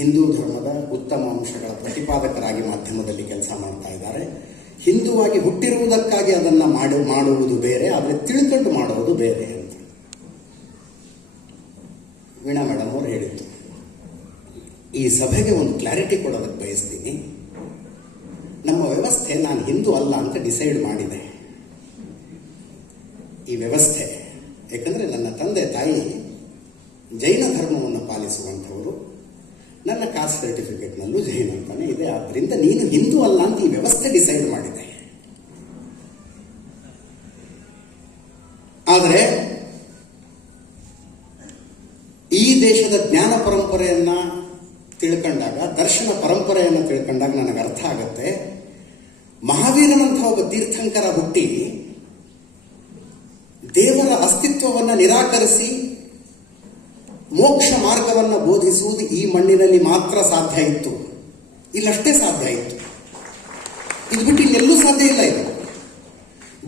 ಹಿಂದೂ ಧರ್ಮದ ಉತ್ತಮ ಅಂಶಗಳ ಪ್ರತಿಪಾದಕರಾಗಿ ಮಾಧ್ಯಮದಲ್ಲಿ ಕೆಲಸ ಮಾಡ್ತಾ ಇದ್ದಾರೆ. ಹಿಂದುವಾಗಿ ಹುಟ್ಟಿರುವುದಕ್ಕಾಗಿ ಅದನ್ನು ಮಾಡುವುದು ಬೇರೆ, ಆದರೆ ತಿಳ್ಕೊಂಡು ಮಾಡುವುದು ಬೇರೆ ಅಂತ ವೀಣಾ ಮೇಡಮ್ ಅವರು ಹೇಳಿದ್ದು. ಈ ಸಭೆಗೆ ಒಂದು ಕ್ಲಾರಿಟಿ ಕೊಡೋದಕ್ಕೆ ಬಯಸ್ತೀನಿ. ನಮ್ಮ ವ್ಯವಸ್ಥೆ ನಾನು ಹಿಂದೂ ಅಲ್ಲ ಅಂತ ಡಿಸೈಡ್ ಮಾಡಿದೆ. ಈ ವ್ಯವಸ್ಥೆ ಯಾಕಂದರೆ ನನ್ನ ತಂದೆ ತಾಯಿ ಜೈನ ಧರ್ಮವನ್ನು ಪಾಲಿಸುವಂಥವರು, ನನ್ನ ಕಾಸ್ಟ್ ಸರ್ಟಿಫಿಕೇಟ್ನಲ್ಲೂ ಜೈನ ಅಂತಾನೆ ಇದೆ. ಆದ್ದರಿಂದ ನೀನು ಹಿಂದೂ ಅಲ್ಲ ಅಂತ ಈ ವ್ಯವಸ್ಥೆ ಡಿಸೈಡ್ ಮಾಡಿದೆ. ಆದರೆ ಈ ದೇಶದ ಜ್ಞಾನ ಪರಂಪರೆಯನ್ನ ತಿಳ್ಕೊಂಡಾಗ, ದರ್ಶನ ಪರಂಪರೆಯನ್ನು ತಿಳ್ಕೊಂಡಾಗ ನನಗೆ ಅರ್ಥ ಆಗುತ್ತೆ, ಮಹಾವೀರನಂಥ ಒಬ್ಬ ತೀರ್ಥಂಕರ ಹುಟ್ಟಿ ದೇವರ ಅಸ್ತಿತ್ವವನ್ನು ನಿರಾಕರಿಸಿ ಮೋಕ್ಷ ಮಾರ್ಗವನ್ನು ಬೋಧಿಸುವುದು ಈ ಮಣ್ಣಿನಲ್ಲಿ ಮಾತ್ರ ಸಾಧ್ಯ ಇತ್ತು. ಇಲ್ಲಷ್ಟೇ ಸಾಧ್ಯ ಇತ್ತು. ಇದು ಬಿಟ್ಟು ಇನ್ನೆಲ್ಲೂ ಸಾಧ್ಯ ಇಲ್ಲ. ಇದು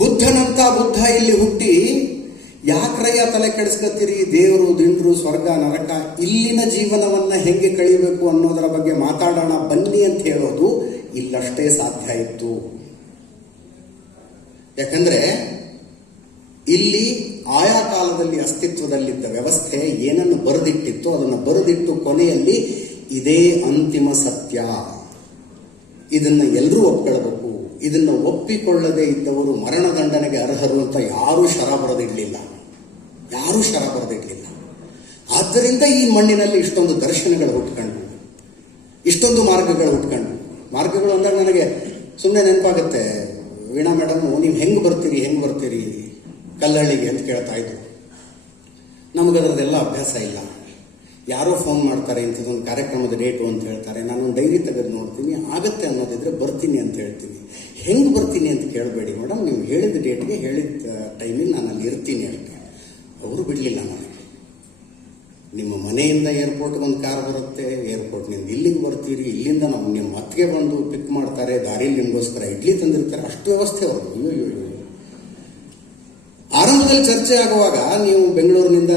ಬುದ್ಧನಂತ ಬುದ್ಧ ಇಲ್ಲಿ ಹುಟ್ಟಿ ಯಾಕ್ರಯ್ಯ ತಲೆ ಕೆಡಿಸ್ಕೊತೀರಿ, ದೇವರು ದಿಂಡ್ರು ಸ್ವರ್ಗ ನರಕ, ಇಲ್ಲಿನ ಜೀವನವನ್ನ ಹೆಂಗೆ ಕಳಿಬೇಕು ಅನ್ನೋದರ ಬಗ್ಗೆ ಮಾತಾಡೋಣ ಬನ್ನಿ ಅಂತ ಹೇಳೋದು ಇಲ್ಲಷ್ಟೇ ಸಾಧ್ಯ ಇತ್ತು. ಯಾಕಂದ್ರೆ ಇಲ್ಲಿ ಆಯಾ ಕಾಲದಲ್ಲಿ ಅಸ್ತಿತ್ವದಲ್ಲಿದ್ದ ವ್ಯವಸ್ಥೆ ಏನನ್ನು ಬರೆದಿಟ್ಟಿತ್ತು ಅದನ್ನು ಬರೆದಿಟ್ಟು ಕೊನೆಯಲ್ಲಿ ಇದೇ ಅಂತಿಮ ಸತ್ಯ, ಇದನ್ನು ಎಲ್ಲರೂ ಒಪ್ಕೊಳ್ಬೇಕು, ಇದನ್ನು ಒಪ್ಪಿಕೊಳ್ಳದೆ ಇದ್ದವರು ಮರಣದಂಡನೆಗೆ ಅರ್ಹರು ಅಂತ ಯಾರೂ ಶರ ಬರೆದಿಡಲಿಲ್ಲ. ಆದ್ದರಿಂದ ಈ ಮಣ್ಣಿನಲ್ಲಿ ಇಷ್ಟೊಂದು ದರ್ಶನಗಳು ಹುಟ್ಕೊಂಡ್ವು, ಇಷ್ಟೊಂದು ಮಾರ್ಗಗಳು ಹುಟ್ಕೊಂಡ್ವು. ಮಾರ್ಗಗಳು ಅಂದಾಗ ನನಗೆ ಸುಮ್ಮನೆ ನೆನಪಾಗುತ್ತೆ, ವೀಣಾ ಮೇಡಮ್ ನೀವು ಹೆಂಗೆ ಬರ್ತೀರಿ ಕಲ್ಲಹಳ್ಳಿಗೆ ಅಂತ ಕೇಳ್ತಾ ಇದ್ರು. ನಮಗದ್ರದ್ದೆಲ್ಲ ಅಭ್ಯಾಸ ಇಲ್ಲ. ಯಾರೋ ಫೋನ್ ಮಾಡ್ತಾರೆ, ಇಂಥದ್ದೊಂದು ಕಾರ್ಯಕ್ರಮದ ಡೇಟು ಅಂತ ಹೇಳ್ತಾರೆ, ನಾನೊಂದು ಡೈರಿ ತೆಗೆದು ನೋಡ್ತೀನಿ, ಆಗತ್ತೆ ಅನ್ನೋದಿದ್ರೆ ಬರ್ತೀನಿ ಅಂತ ಹೇಳ್ತೀನಿ. ಹೆಂಗೆ ಬರ್ತೀನಿ ಅಂತ ಕೇಳಬೇಡಿ ಮೇಡಮ್, ನೀವು ಹೇಳಿದ ಡೇಟ್ಗೆ ಹೇಳಿದ ಟೈಮಿಗೆ ನಾನು ಅಲ್ಲಿ ಇರ್ತೀನಿ ಅಂತ. ಅವರು ಬಿಡಲಿಲ್ಲ ನನಗೆ. ನಿಮ್ಮ ಮನೆಯಿಂದ ಏರ್ಪೋರ್ಟ್ಗೆ ಒಂದು ಕಾರ್ ಬರುತ್ತೆ, ಏರ್ಪೋರ್ಟ್ನಿಂದ ಇಲ್ಲಿಗೆ ಬರ್ತೀರಿ, ಇಲ್ಲಿಂದ ನಿಮ್ಮ ಮತ್ತಿಗೆ ಬಂದು ಪಿಕ್ ಮಾಡ್ತಾರೆ, ದಾರಿಯಲ್ಲಿ ನಿಮಗೋಸ್ಕರ ಇಡ್ಲಿ ತಂದಿರ್ತಾರೆ, ಅಷ್ಟು ವ್ಯವಸ್ಥೆ ಅವರು. ಅಯ್ಯೋ ಆರಂಭದಲ್ಲಿ ಚರ್ಚೆ ಆಗುವಾಗ ನೀವು ಬೆಂಗಳೂರಿನಿಂದ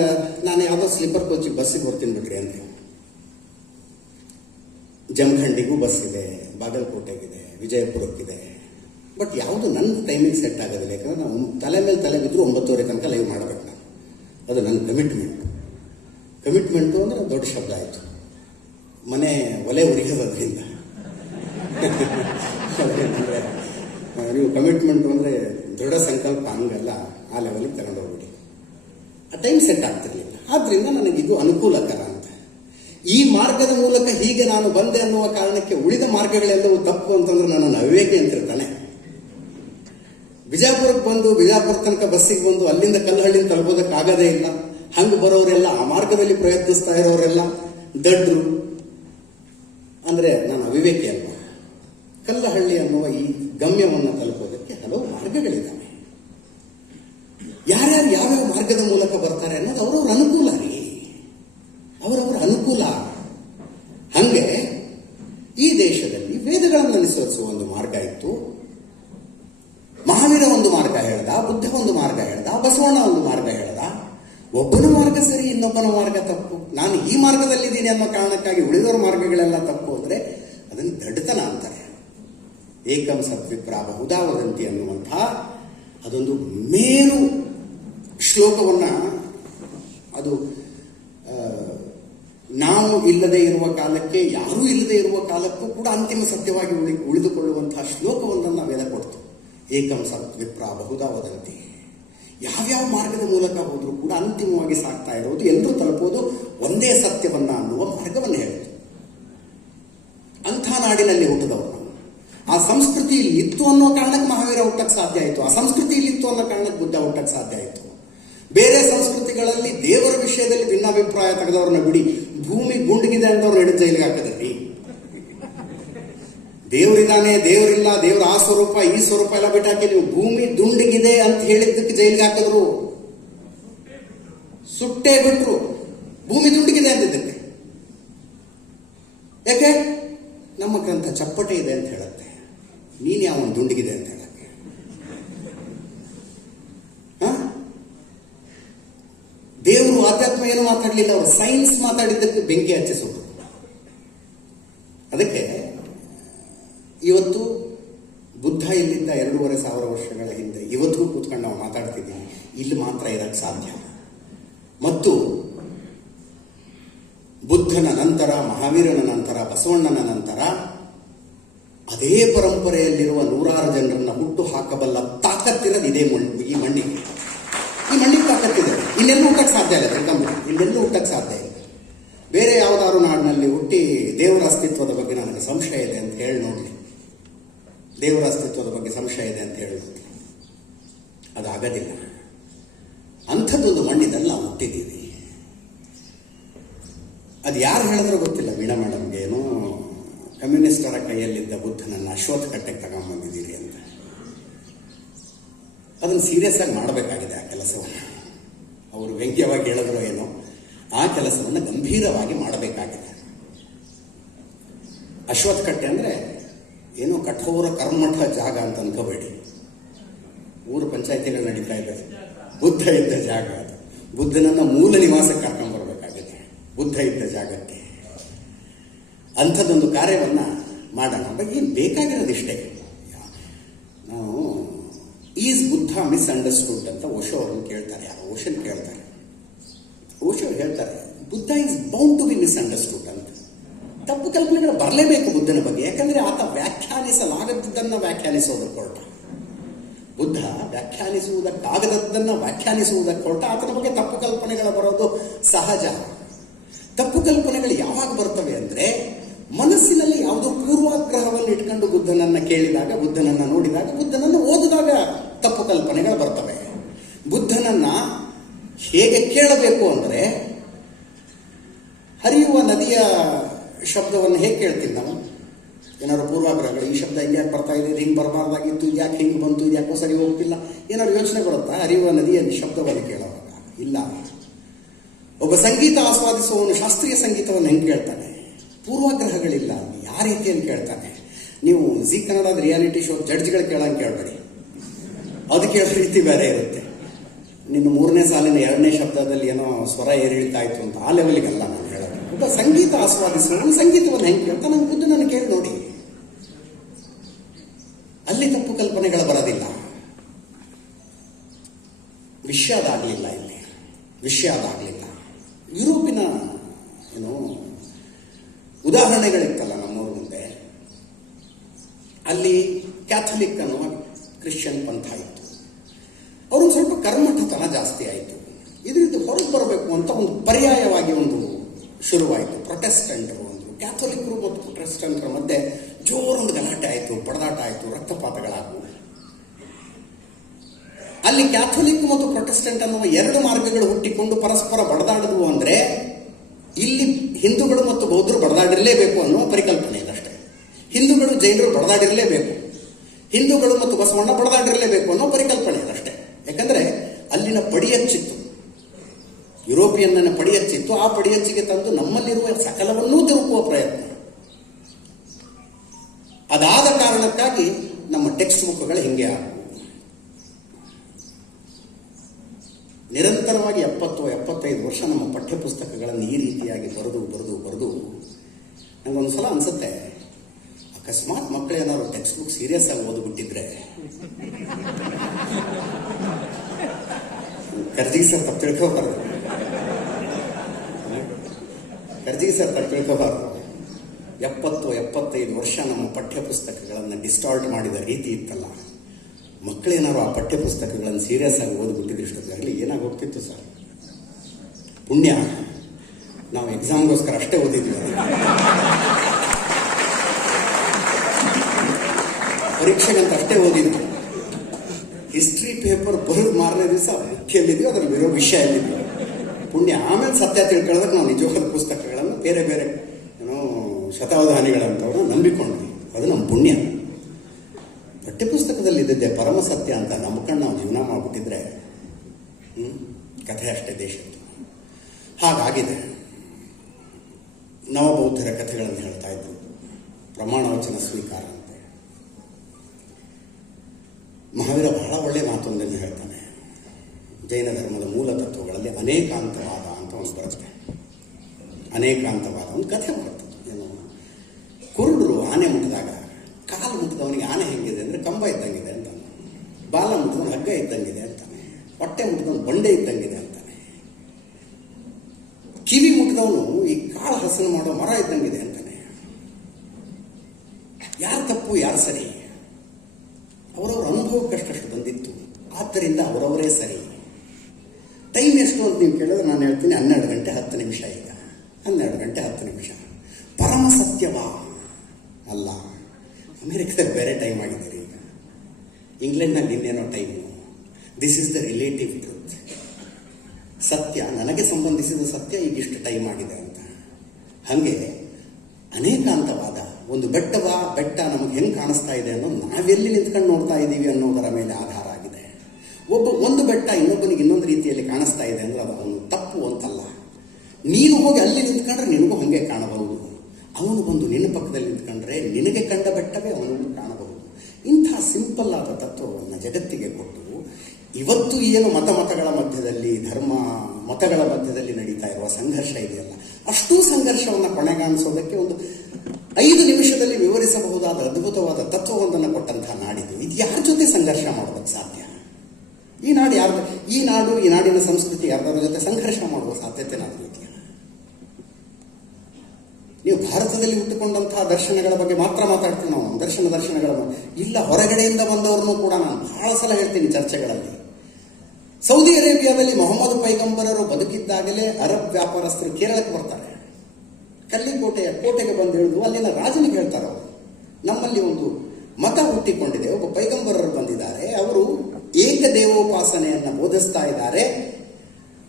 ನಾನು ಯಾವುದೋ ಸ್ಲೀಪರ್ ಕೋಚಿಗೆ ಬಸ್ಸಿಗೆ ಬರ್ತೀನಿ ಬಿಡ್ರಿ ಅಂತ. ಜಮಖಂಡಿಗೂ ಬಸ್ ಇದೆ, ಬಾಗಲಕೋಟೆಗಿದೆ, ವಿಜಯಪುರಕ್ಕಿದೆ. ಬಟ್ ಯಾವುದು ನನ್ನ ಟೈಮಿಂಗ್ ಸೆಟ್ ಆಗೋದಿಲ್ಲ. ಯಾಕಂದ್ರೆ ನಾವು ತಲೆ ಮೇಲೆ ತಲೆ ಬಿದ್ದರೂ 9:30 ತನಕ ಲೈವ್ ಮಾಡಬೇಕು ನಾನು. ಅದು ನನ್ನ ಕಮಿಟ್ಮೆಂಟು ಅಂದರೆ ದೊಡ್ಡ ಶಬ್ದ ಆಯಿತು. ಮನೆ ಒಲೆ ಉರಿಯೋದ್ರಿಂದ ನೀವು ಕಮಿಟ್ಮೆಂಟು ಅಂದರೆ ದೃಢ ಸಂಕಲ್ಪ ಹಂಗಲ್ಲ, ಆ ಲೆವೆಲಿಗೆ ತಗೊಂಡೋಗ್ಬಿಡಿ. ಆ ಟೈಮ್ ಸೆಟ್ ಆಗ್ತಿರ್ಲಿಲ್ಲ. ಆದ್ರಿಂದ ನನಗಿದು ಅನುಕೂಲಕರ ಅಂತ. ಈ ಮಾರ್ಗದ ಮೂಲಕ ಹೀಗೆ ನಾನು ಬಂದೆ ಅನ್ನುವ ಕಾರಣಕ್ಕೆ ಉಳಿದ ಮಾರ್ಗಗಳೆಲ್ಲವೂ ತಪ್ಪು ಅಂತಂದ್ರೆ ನನ್ನನ್ನು ಅವಿವೇಕಿ ಅಂತಿರ್ತಾನೆ. ಬಿಜಾಪುರಕ್ಕೆ ಬಂದು ಬಿಜಾಪುರ ತನಕ ಬಸ್ಸಿಗೆ ಬಂದು ಅಲ್ಲಿಂದ ಕಲ್ಲಹಳ್ಳಿನ ತಲುಪೋದಕ್ಕಾಗದೇ ಇಲ್ಲ. ಹಂಗೆ ಬರೋರೆಲ್ಲ, ಆ ಮಾರ್ಗದಲ್ಲಿ ಪ್ರಯತ್ನಿಸ್ತಾ ಇರೋರೆಲ್ಲ ದಡ್ರು ಅಂದ್ರೆ ನಾನು ಅವಿವೇಕಿ ಅಲ್ವಾ. ಕಲ್ಲಹಳ್ಳಿ ಅನ್ನುವ ಈ ಗಮ್ಯವನ್ನು ತಲುಪೋದಕ್ಕೆ ಹಲವು ಮಾರ್ಗಗಳಿದ್ದಾವೆ. ಯಾರ್ಯಾರು ಯಾವ್ಯಾವ ಮಾರ್ಗದ ಮೂಲಕ ಬರ್ತಾರೆ ಅನ್ನೋದು ಅವರವ್ರ ಅನುಕೂಲ ರೀ, ಅವರವರ ಅನುಕೂಲ. ಹಂಗೆ ಈ ದೇಶದಲ್ಲಿ ವೇದಗಳನ್ನು ಅನುಸರಿಸುವ ಒಂದು ಮಾರ್ಗ ಇತ್ತು. ಮಹಾವೀರ ಒಂದು ಮಾರ್ಗ ಹೇಳ್ದ, ಬುದ್ಧ ಒಂದು ಮಾರ್ಗ ಹೇಳ್ದ, ಬಸವಣ್ಣ ಒಂದು ಮಾರ್ಗ ಹೇಳ್ದ. ಒಬ್ಬನ ಮಾರ್ಗ ಸರಿ, ಇನ್ನೊಬ್ಬನ ಮಾರ್ಗ ತಪ್ಪು. ನಾನು ಈ ಮಾರ್ಗದಲ್ಲಿದ್ದೀನಿ ಅನ್ನೋ ಕಾರಣಕ್ಕಾಗಿ ಉಳಿದವರ ಮಾರ್ಗಗಳೆಲ್ಲ ತಪ್ಪು ಅಂದರೆ ಅದನ್ನು ದಡ್ಡತನ ಅಂತಾರೆ. ಏಕಂ ಸತ್ವಿಪ್ರಾ ಬಹುಧಾ ವದಂತಿ ಅನ್ನುವಂಥ ಅದೊಂದು ಮೇರು ಶ್ಲೋಕವನ್ನ, ಅದು ನಾವು ಇಲ್ಲದೆ ಇರುವ ಕಾಲಕ್ಕೆ, ಯಾರೂ ಇಲ್ಲದೆ ಇರುವ ಕಾಲಕ್ಕೂ ಕೂಡ ಅಂತಿಮ ಸತ್ಯವಾಗಿ ಉಳಿದುಕೊಳ್ಳುವಂತಹ ಶ್ಲೋಕವೊಂದನ್ನು ವೇದ ಕೊಡ್ತು. ಏಕಂ ಸತ್ವಿಪ್ರಾ ಬಹುಧಾ ವದಂತಿ. ಯಾವ್ಯಾವ ಮಾರ್ಗದ ಮೂಲಕ ಹೋದ್ರೂ ಕೂಡ ಅಂತಿಮವಾಗಿ ಸಾಗ್ತಾ ಇರೋದು, ಎಲ್ಲರೂ ತಲುಪೋದು ಒಂದೇ ಸತ್ಯವನ್ನ ಅನ್ನುವ ಮಾರ್ಗವನ್ನು ಹೇಳಿತು. ಅಂಥ ನಾಡಿನಲ್ಲಿ ಹುಟ್ಟಿದವರು ನಾವು. ಆ ಸಂಸ್ಕೃತಿ ಇಲ್ಲಿ ಇತ್ತು ಅನ್ನೋ ಕಾರಣಕ್ಕೆ ಮಹಾವೀರ ಹುಟ್ಟಕ್ಕೆ ಸಾಧ್ಯ ಆಯಿತು. ಆ ಸಂಸ್ಕೃತಿ ಇಲ್ಲಿತ್ತು ಅನ್ನೋ ಕಾರಣಕ್ಕೆ ಬುದ್ಧ ಹುಟ್ಟಕ್ಕೆ ಸಾಧ್ಯ ಆಯಿತು. ಬೇರೆ ಸಂಸ್ಕೃತಿಗಳಲ್ಲಿ ದೇವರ ವಿಷಯದಲ್ಲಿ ಭಿನ್ನಾಭಿಪ್ರಾಯ ತೆಗೆದವ್ರನ್ನ ಬಿಡಿ, ಭೂಮಿ ಗುಂಡಿಗಿದೆ ಅಂತವ್ರು ಹಿಡಿದು ಜೈಲಿಗೆ ಹಾಕಿದ್ರಿ. ದೇವರಿದ್ದಾನೆ, ದೇವರಿಲ್ಲ, ದೇವರ ಆ ಸ್ವರೂಪ ಈ ಸ್ವರೂಪ ಎಲ್ಲ ಬಿಟ್ಟಾಕಿ ನೀವು ಭೂಮಿ ದುಂಡಿಗಿದೆ ಅಂತ ಹೇಳಿದ್ದಕ್ಕೆ ಜೈಲಿಗೆ ಹಾಕಿದ್ರು, ಸುಟ್ಟೇ ಬಿಟ್ರು. ಭೂಮಿ ದುಂಡಿಗಿದೆ ಅಂತಿದ್ದಕ್ಕೆ. ಯಾಕೆ? ನಮ್ಮ ಗ್ರಂಥ ಚಪ್ಪಟೆ ಇದೆ ಅಂತ ಹೇಳುತ್ತೆ. ನೀನ್ ಯಾವ ದುಂಡಿಗಿದೆ ಅಂತ ಹೇಳಕ್ಕೆ? ದೇವರು ಆಧ್ಯಾತ್ಮ ಏನು ಮಾತಾಡಲಿಲ್ಲ, ಅವರು ಸೈನ್ಸ್ ಮಾತಾಡಿದ್ದಕ್ಕೆ ಬೆಂಕಿ ಹಚ್ಚಿಸೋದು. ಅದಕ್ಕೆ ಇವತ್ತು ಬುದ್ಧ ಇಲ್ಲಿದ್ದ 2500 ವರ್ಷಗಳ ಹಿಂದೆ ಇವತ್ತಿಗೂ ಕೂತ್ಕೊಂಡು ನಾವು ಮಾತಾಡ್ತಿದ್ದೀವಿ. ಇಲ್ಲಿ ಮಾತ್ರ ಇರಕ್ಕೆ ಸಾಧ್ಯ. ಮತ್ತು ಬುದ್ಧನ ನಂತರ, ಮಹಾವೀರನ ನಂತರ, ಬಸವಣ್ಣನ ನಂತರ ಅದೇ ಪರಂಪರೆಯಲ್ಲಿರುವ 100 ಜನರನ್ನ ಹುಟ್ಟು ಹಾಕಬಲ್ಲ ತಾಕತ್ತಿರೋದು ಇದೇ ಈ ಮಣ್ಣಿಗೆ. ಈ ಮಣ್ಣಿಗೆ ತಾಕತ್ತಿದೆ. ಇಲ್ಲೆಲ್ಲೂ ಹುಟ್ಟಕ್ಕೆ ಸಾಧ್ಯ ಇಲ್ಲ. ಇಲ್ಲೆಲ್ಲೂ ಹುಟ್ಟಕ್ಕೆ ಸಾಧ್ಯ ಇಲ್ಲ. ಬೇರೆ ಯಾವುದಾದ್ರು ನಾಡಿನಲ್ಲಿ ಹುಟ್ಟಿ ದೇವರ ಅಸ್ತಿತ್ವದ ಬಗ್ಗೆ ನನಗೆ ಸಂಶಯ ಇದೆ ಅಂತ ಹೇಳಿ ನೋಡ್ಲಿ. ದೇವರ ಅಸ್ತಿತ್ವದ ಬಗ್ಗೆ ಸಂಶಯ ಇದೆ ಅಂತ ಹೇಳಿ ನೋಡ್ಲಿ. ಅದಾಗದಿಲ್ಲ. ಅಂಥದ್ದೊಂದು ಮಣ್ಣಿನಲ್ಲಿ ನಾವು ಹುಟ್ಟಿದ್ದೀವಿ. ಅದು ಯಾರು ಹೇಳಿದ್ರೂ ಗೊತ್ತಿಲ್ಲ. ವೀಣಾ ಮೇಡಮ್ಗೆ ಏನೋ ಕಮ್ಯುನಿಸ್ಟರ ಕೈಯಲ್ಲಿದ್ದ ಬುದ್ಧನನ್ನು ಅಶ್ವತ್ಥ ಕಟ್ಟೆಗೆ ತಗೊಂಡ್ಬಂದಿದ್ದೀರಿ ಅಂತ. ಅದನ್ನು ಸೀರಿಯಸ್ ಆಗಿ ಮಾಡಬೇಕಾಗಿದೆ ಆ ಕೆಲಸವನ್ನು. ಅವರು ವ್ಯಂಗ್ಯವಾಗಿ ಹೇಳಿದ್ರು ಏನೋ, ಆ ಕೆಲಸವನ್ನು ಗಂಭೀರವಾಗಿ ಮಾಡಬೇಕಾಗಿದೆ. ಅಶ್ವತ್ಥ ಕಟ್ಟೆ ಅಂದರೆ ಏನೋ ಕಠೋರ ಕರ್ಮಠ ಜಾಗ ಅಂತ ಅನ್ಕೋಬೇಡಿ. ಊರು ಪಂಚಾಯತಿಗಳು ನಡೀತಾ ಇದ್ದಾರೆ. ಬುದ್ಧ ಇದ್ದ ಜಾಗ ಅದು. ಬುದ್ಧನನ್ನ ಮೂಲ ನಿವಾಸಕ್ಕೆ ಕರ್ಕೊಂಡ್ಬರ್ಬೇಕಾಗಿದೆ, ಬುದ್ಧ ಇದ್ದ ಜಾಗಕ್ಕೆ. ಅಂಥದ್ದೊಂದು ಕಾರ್ಯವನ್ನು ಮಾಡೋಣ. ಏನು ಬೇಕಾಗಿರೋದಿಷ್ಟೇ. ನಾವು ಈಸ್ ಬುದ್ಧ ಮಿಸ್ಅಂಡರ್ಸ್ಟುಡ್ ಅಂತ ಓಶೋ ಅವ್ರನ್ನ ಕೇಳ್ತಾರೆ. ಯಾರು ಓಶನ್ ಕೇಳ್ತಾರೆ. ಓಶೋ ಹೇಳ್ತಾರೆ Buddha is bound to be misunderstood ಅಂತ. ತಪ್ಪು ಕಲ್ಪನೆಗಳು ಬರಲೇಬೇಕು ಬುದ್ಧನ ಬಗ್ಗೆ. ಯಾಕಂದ್ರೆ ಆತ ವ್ಯಾಖ್ಯಾನಿಸಲಾಗದ್ದನ್ನು ವ್ಯಾಖ್ಯಾನಿಸೋದಕ್ಕೆ ಹೊರಟ. ಬುದ್ಧ ವ್ಯಾಖ್ಯಾನಿಸುವುದಕ್ಕಾಗದದ್ದನ್ನು ವ್ಯಾಖ್ಯಾನಿಸುವುದಕ್ಕೆ ಹೊರಟ. ಆತನ ಬಗ್ಗೆ ತಪ್ಪು ಕಲ್ಪನೆಗಳು ಬರೋದು ಸಹಜ. ತಪ್ಪು ಕಲ್ಪನೆಗಳು ಯಾವಾಗ ಬರ್ತವೆ ಅಂದ್ರೆ, ಮನಸ್ಸಿನಲ್ಲಿ ಯಾವುದೋ ಪೂರ್ವಾಗ್ರಹವನ್ನು ಇಟ್ಕೊಂಡು ಬುದ್ಧನನ್ನ ಕೇಳಿದಾಗ, ಬುದ್ಧನನ್ನ ನೋಡಿದಾಗ, ಬುದ್ಧನನ್ನು ಓದಿದಾಗ ತಪ್ಪು ಕಲ್ಪನೆಗಳು ಬರ್ತವೆ. ಬುದ್ಧನನ್ನ ಹೇಗೆ ಕೇಳಬೇಕು ಅಂದ್ರೆ, ಹರಿಯುವ ನದಿಯ ಶಬ್ದವನ್ನು ಹೇಗೆ ಕೇಳ್ತೀವಿ ನಾವು? ಏನಾದ್ರು ಪೂರ್ವಾಗ್ರಹಗಳು, ಈ ಶಬ್ದ ಹಿಂಗೆ ಬರ್ತಾ ಇದೆ, ಹಿಂಗೆ ಬರಬಾರ್ದಾಗಿತ್ತು, ಯಾಕೆ ಹಿಂಗೆ ಬಂತು, ಯಾಕೋ ಸರಿ ಹೋಗ್ತಿಲ್ಲ, ಏನಾದ್ರು ಯೋಚನೆ ಬರುತ್ತಾ ಹರಿಯುವ ನದಿಯ ಶಬ್ದವನ್ನು ಕೇಳುವಾಗ? ಇಲ್ಲ. ಒಬ್ಬ ಸಂಗೀತ ಆಸ್ವಾದಿಸುವವನು ಶಾಸ್ತ್ರೀಯ ಸಂಗೀತವನ್ನು ಹೆಂಗೆ ಕೇಳ್ತಾನೆ? ಪೂರ್ವಾಗ್ರಹಗಳಿಲ್ಲ. ಯಾವ ರೀತಿಯಲ್ಲಿ ಕೇಳ್ತಾನೆ? ನೀವು ಜಿ ಕನ್ನಡದ ರಿಯಾಲಿಟಿ ಶೋ ಜಡ್ಜ್ಗಳು ಕೇಳಂಗೆ ಕೇಳಬೇಡಿ. ಅದು ಕೇಳೋ ರೀತಿ ಬೇರೆ ಇರುತ್ತೆ. ನಿನ್ನ 3ನೇ ಸಾಲಿನ 2ನೇ ಶಬ್ದದಲ್ಲಿ ಏನೋ ಸ್ವರ ಏರಿಳಿತಾ ಇತ್ತು ಅಂತ ಆ ಲೆವೆಲ್ಗೆಲ್ಲ ನಾನು ಹೇಳೋದು. ಒಬ್ಬ ಸಂಗೀತ ಆಸ್ವಾದಿಸುವವನು ಸಂಗೀತವನ್ನು ಹೆಂಗೆ ಕೇಳ್ತಾನೆ? ನನ್ನ ಬುದ್ಧನನ್ನು ಕೇಳಿ ನೋಡಿ. ಅಲ್ಲಿ ತಪ್ಪು ಕಲ್ಪನೆಗಳು ಬರೋದಿಲ್ಲ. ವಿಷಯ ಅದಾಗಲಿಲ್ಲ. ಇಲ್ಲಿ ವಿಷಯ ಅದಾಗಲಿಲ್ಲ. ಯುರೋಪಿನ ಏನು ಉದಾಹರಣೆಗಳಿತ್ತಲ್ಲ ನಮ್ಮೂರ ಮುಂದೆ. ಅಲ್ಲಿ ಕ್ಯಾಥಲಿಕ್ ಅನ್ನುವ ಕ್ರಿಶ್ಚಿಯನ್ ಪಂಥ ಇತ್ತು. ಅವ್ರಿಗೆ ಸ್ವಲ್ಪ ಕರ್ಮಠತನ ಜಾಸ್ತಿ ಆಯಿತು. ಇದರಿಂದ ಹೊರಗೆ ಬರಬೇಕು ಅಂತ ಒಂದು ಪರ್ಯಾಯವಾಗಿ ಒಂದು ಶುರುವಾಯಿತು. ಪ್ರೊಟೆಸ್ಟೆಂಟರು ಒಂದು ಕ್ಯಾಥಲಿಕರು ಮತ್ತು ಪ್ರೊಟೆಸ್ಟೆಂಟರ ಮಧ್ಯೆ ಜೋರೊಂದು ಗಲಾಟೆ ಆಯಿತು, ಬಡದಾಟ ಆಯಿತು, ರಕ್ತಪಾತಗಳಾದವು. ಅಲ್ಲಿ ಕ್ಯಾಥೋಲಿಕ್ ಮತ್ತು ಪ್ರೊಟೆಸ್ಟೆಂಟ್ ಅನ್ನುವ 2 ಮಾರ್ಗಗಳು ಹುಟ್ಟಿಕೊಂಡು ಪರಸ್ಪರ ಬಡದಾಡಿದ್ವು ಅಂದ್ರೆ, ಇಲ್ಲಿ ಹಿಂದೂಗಳು ಮತ್ತು ಬೌದ್ಧರು ಬಡದಾಡಿರಲೇಬೇಕು ಅನ್ನುವ ಪರಿಕಲ್ಪನೆ ಇದಷ್ಟೇ. ಹಿಂದೂಗಳು ಜೈನರು ಬಡದಾಡಿರಲೇಬೇಕು, ಹಿಂದೂಗಳು ಮತ್ತು ಬಸವಣ್ಣ ಬಡದಾಡಿರಲೇಬೇಕು ಅನ್ನೋ ಪರಿಕಲ್ಪನೆ ಇದಷ್ಟೇ. ಯಾಕಂದ್ರೆ ಅಲ್ಲಿನ ಪಡಿಯಚ್ಚಿತ್ತು, ಯುರೋಪಿಯನ್ನ ಪಡಿಯಚ್ಚಿತ್ತು. ಆ ಪಡಿಯಚ್ಚಿಗೆ ತಂದು ನಮ್ಮಲ್ಲಿರುವ ಸಕಲವನ್ನೂ ತಿರುಕುವ ಪ್ರಯತ್ನ. ಅದಾದ ಕಾರಣಕ್ಕಾಗಿ ನಮ್ಮ ಟೆಕ್ಸ್ಟ್ ಬುಕ್ಗಳು ಹಿಂಗೆ ಆಗುವು. ನಿರಂತರವಾಗಿ 70-75 ವರ್ಷ ನಮ್ಮ ಪಠ್ಯಪುಸ್ತಕಗಳನ್ನು ಈ ರೀತಿಯಾಗಿ ಬರೆದು ನನಗೊಂದ್ಸಲ ಅನ್ಸುತ್ತೆ, ಅಕಸ್ಮಾತ್ ಮಕ್ಕಳೇನಾದ್ರು ಟೆಕ್ಸ್ಟ್ ಬುಕ್ ಸೀರಿಯಸ್ ಆಗಿ ಓದ್ಬಿಟ್ಟಿದ್ರೆ, ಕರ್ಜಿಗಿ ಸರ್ ತಪ್ಪು ತಿಳ್ಕೋಬಾರ್ದು, ಕರ್ಜಿಗಿ ಸರ್ ತಪ್ಪು ತಿಳ್ಕೋಬಾರ್ದು. 70-75 ವರ್ಷ ನಮ್ಮ ಪಠ್ಯಪುಸ್ತಕಗಳನ್ನು ಡಿಸ್ಟಾರ್ಟ್ ಮಾಡಿದ ರೀತಿ ಇತ್ತಲ್ಲ, ಮಕ್ಕಳೇನಾದ್ರು ಆ ಪಠ್ಯಪುಸ್ತಕಗಳನ್ನು ಸೀರಿಯಸ್ ಆಗಿ ಓದ್ಬಿಟ್ಟಿದ್ರೆ ಇಷ್ಟೊತ್ತಾಗಲಿ ಏನಾಗೋಗ್ತಿತ್ತು ಸರ್? ಪುಣ್ಯ, ನಾವು ಎಕ್ಸಾಮ್ಗೋಸ್ಕರ ಅಷ್ಟೇ ಓದಿದ್ವಿ. ಪರೀಕ್ಷೆಗಂತ ಅಷ್ಟೇ ಓದಿದ್ವಿ. ಹಿಸ್ಟ್ರಿ ಪೇಪರ್ ಬರೆದು ಮಾರನೇ ದಿವಸ ಮುಖ್ಯಲ್ಲಿದ್ವಿ, ಅದ್ರಲ್ಲಿ ಬೇರೆ ವಿಷಯ ಎಲ್ಲಿದ್ವಿ. ಪುಣ್ಯ. ಆಮೇಲೆ ಸತ್ಯ ತಿಳ್ಕೊಳ್ಳೋದಕ್ಕೆ ನಾವು ನಿಜವಾದ ಪುಸ್ತಕಗಳನ್ನು ಬೇರೆ ಬೇರೆ ಏನೋ ಶತಾವಧಾನಿಗಳಂತವ್ರನ್ನ ನಂಬಿಕೊಂಡ್ವಿ. ಅದು ನಮ್ಮ ಪುಣ್ಯ. ಪಠ್ಯಪುಸ್ತಕದಲ್ಲಿ ಇದ್ದಿದ್ದೆ ಪರಮ ಸತ್ಯ ಅಂತ ನಂಬ್ಕೊಂಡು ನಾವು ಜೀವನ ಮಾಡಿಬಿಟ್ಟಿದ್ರೆ ಕಥೆ ಅಷ್ಟೇ ದೇಶದ್ದು. ಹಾಗಾಗಿದೆ. ನವಬೌದ್ಧರ ಕಥೆಗಳನ್ನು ಹೇಳ್ತಾ ಇದ್ರು. ಪ್ರಮಾಣ ವಚನ ಸ್ವೀಕಾರ ಅಂತ ಮಹಾವೀರ ಬಹಳ ಒಳ್ಳೆ ಮಾತೊಂದನ್ನು ಹೇಳ್ತಾನೆ. ಜೈನ ಧರ್ಮದ ಮೂಲ ತತ್ವಗಳಲ್ಲಿ ಅನೇಕಾಂತವಾದ ಅಂತ ಒಂದು ಬರುತ್ತೆ. ಅನೇಕಾಂತವಾದ ಒಂದು ಕಥೆ ಬರುತ್ತೆ. ಏನು, ಕುರುಡ ಆನೆ ಮುಟ್ಟಿದಾಗ ಕಾಲು ಮುಟ್ಟಿದವನಿಗೆ ಆನೆ ಹೆಂಗಿದೆ ಅಂದರೆ ಕಂಬ ಇದ್ದಂಗಿದೆ ಅಂತಾನೆ, ಬಾಲ ಮುಟ್ಟಿದವನು ಹಗ್ಗ ಇದ್ದಂಗಿದೆ ಅಂತಾನೆ, ಹೊಟ್ಟೆ ಮುಟ್ಟಿದವನು ಬಂಡೆ ಇದ್ದಂಗಿದೆ ಅಂತಾನೆ, ಕಿವಿ ಮುಟ್ಟಿದವನು ಈ ಕಾಳು ಹಸನು ಮಾಡೋ ಮರ ಇದ್ದಂಗಿದೆ ಅಂತಾನೆ. ಯಾರು ತಪ್ಪು ಯಾರು ಸರಿ? ಅವರವ್ರ ಅನುಭವಕ್ಕಷ್ಟಷ್ಟು ಬಂದಿತ್ತು, ಆದ್ದರಿಂದ ಅವರವರೇ ಸರಿ. ಟೈಮ್ ಎಷ್ಟು ಅಂತ ನೀವು ಕೇಳಿದ್ರೆ ನಾನು ಹೇಳ್ತೀನಿ 12 ಗಂಟೆ 10 ನಿಮಿಷ. ಈಗ 12 ಗಂಟೆ 10 ನಿಮಿಷ. ಪರಮ ಸತ್ಯವಾ? ಅಲ್ಲ. ಅಮೆರಿಕದಲ್ಲಿ ಬೇರೆ ಟೈಮ್ ಆಗಿದ್ದೀರಿ, ಈಗ ಇಂಗ್ಲೆಂಡ್ನಲ್ಲಿ ಇನ್ನೇನೋ time. This is the relative truth. ಸತ್ಯ, ನನಗೆ ಸಂಬಂಧಿಸಿದ ಸತ್ಯ ಈಗಿಷ್ಟು ಟೈಮ್ ಆಗಿದೆ ಅಂತ. ಹಾಗೆ ಅನೇಕಾಂತವಾದ ಒಂದು ಬೆಟ್ಟ ನಮಗೆ ಹೆಂಗೆ ಕಾಣಿಸ್ತಾ ಇದೆ ಅನ್ನೋದು ನಾವೆಲ್ಲಿ ನಿಂತ್ಕೊಂಡು ನೋಡ್ತಾ ಇದ್ದೀವಿ ಅನ್ನೋದರ ಮೇಲೆ ಆಧಾರ ಆಗಿದೆ. ಒಂದು ಬೆಟ್ಟ ಇನ್ನೊಬ್ಬನಿಗೆ ಇನ್ನೊಂದು ರೀತಿಯಲ್ಲಿ ಕಾಣಿಸ್ತಾ ಇದೆ ಅಂದರೆ ಅದು ಅವನು ತಪ್ಪು ಅಂತಲ್ಲ. ನೀನು ಹೋಗಿ ಅಲ್ಲಿ ನಿಂತ್ಕೊಂಡ್ರೆ ನಿನಗೂ ಹಾಗೆ ಕಾಣಬಹುದು, ಅವನು ಬಂದು ನಿನ್ನ ಪಕ್ಕದಲ್ಲಿ ನಿಂತ್ಕೊಂಡ್ರೆ ನಿನಗೆ ಕಂಡ ಬೆಟ್ಟವೇ ಅವನಿಗೂ ಕಾಣಬಹುದು. ಇಂಥ ಸಿಂಪಲ್ ಆದ ತತ್ವವನ್ನು ಜಗತ್ತಿಗೆ ಕೊಟ್ಟು ಇವತ್ತು ಏನು ಮತಗಳ ಮಧ್ಯದಲ್ಲಿ, ಧರ್ಮ ಮತಗಳ ಮಧ್ಯದಲ್ಲಿ ನಡೀತಾ ಇರುವ ಸಂಘರ್ಷ ಇದೆಯಲ್ಲ, ಅಷ್ಟೂ ಸಂಘರ್ಷವನ್ನು ಕೊನೆಗಾಣಿಸೋದಕ್ಕೆ ಒಂದು 5 ನಿಮಿಷದಲ್ಲಿ ವಿವರಿಸಬಹುದಾದ ಅದ್ಭುತವಾದ ತತ್ವವೊಂದನ್ನು ಕೊಟ್ಟಂತಹ ನಾಡಿದು. ಇದು ಯಾರ ಜೊತೆ ಸಂಘರ್ಷ ಮಾಡೋದಕ್ಕೆ ಸಾಧ್ಯ? ಈ ನಾಡಿನ ಸಂಸ್ಕೃತಿ ಯಾರ್ದಾರ ಜೊತೆ ಸಂಘರ್ಷ ಮಾಡುವ ಸಾಧ್ಯತೆ ನಾವು ಇದೆಯಾ? ನೀವು ಭಾರತದಲ್ಲಿ ಹುಟ್ಟುಕೊಂಡಂತಹ ದರ್ಶನಗಳ ಬಗ್ಗೆ ಮಾತ್ರ ಮಾತಾಡ್ತೀವಿ ನಾವು, ದರ್ಶನಗಳ ಇಲ್ಲ. ಹೊರಗಡೆಯಿಂದ ಬಂದವ್ರನ್ನೂ ಕೂಡ ನಾನು ಬಹಳ ಸಲ ಹೇಳ್ತೀನಿ ಚರ್ಚೆಗಳಲ್ಲಿ. ಸೌದಿ ಅರೇಬಿಯಾದಲ್ಲಿ ಮೊಹಮ್ಮದ್ ಪೈಗಂಬರರು ಬದುಕಿದ್ದಾಗಲೇ ಅರಬ್ ವ್ಯಾಪಾರಸ್ಥರು ಕೇರಳಕ್ಕೆ ಬರ್ತಾರೆ. ಕೋಟೆಗೆ ಬಂದು ಹೇಳಿದ್ರು, ಅಲ್ಲಿನ ರಾಜನಿಗೆ ಹೇಳ್ತಾರೆ ಅವರು, ನಮ್ಮಲ್ಲಿ ಒಂದು ಮತ ಹುಟ್ಟಿಕೊಂಡಿದೆ, ಒಬ್ಬ ಪೈಗಂಬರರು ಬಂದಿದ್ದಾರೆ, ಅವರು ಏಕದೇವೋಪಾಸನೆಯನ್ನು ಬೋಧಿಸ್ತಾ ಇದ್ದಾರೆ,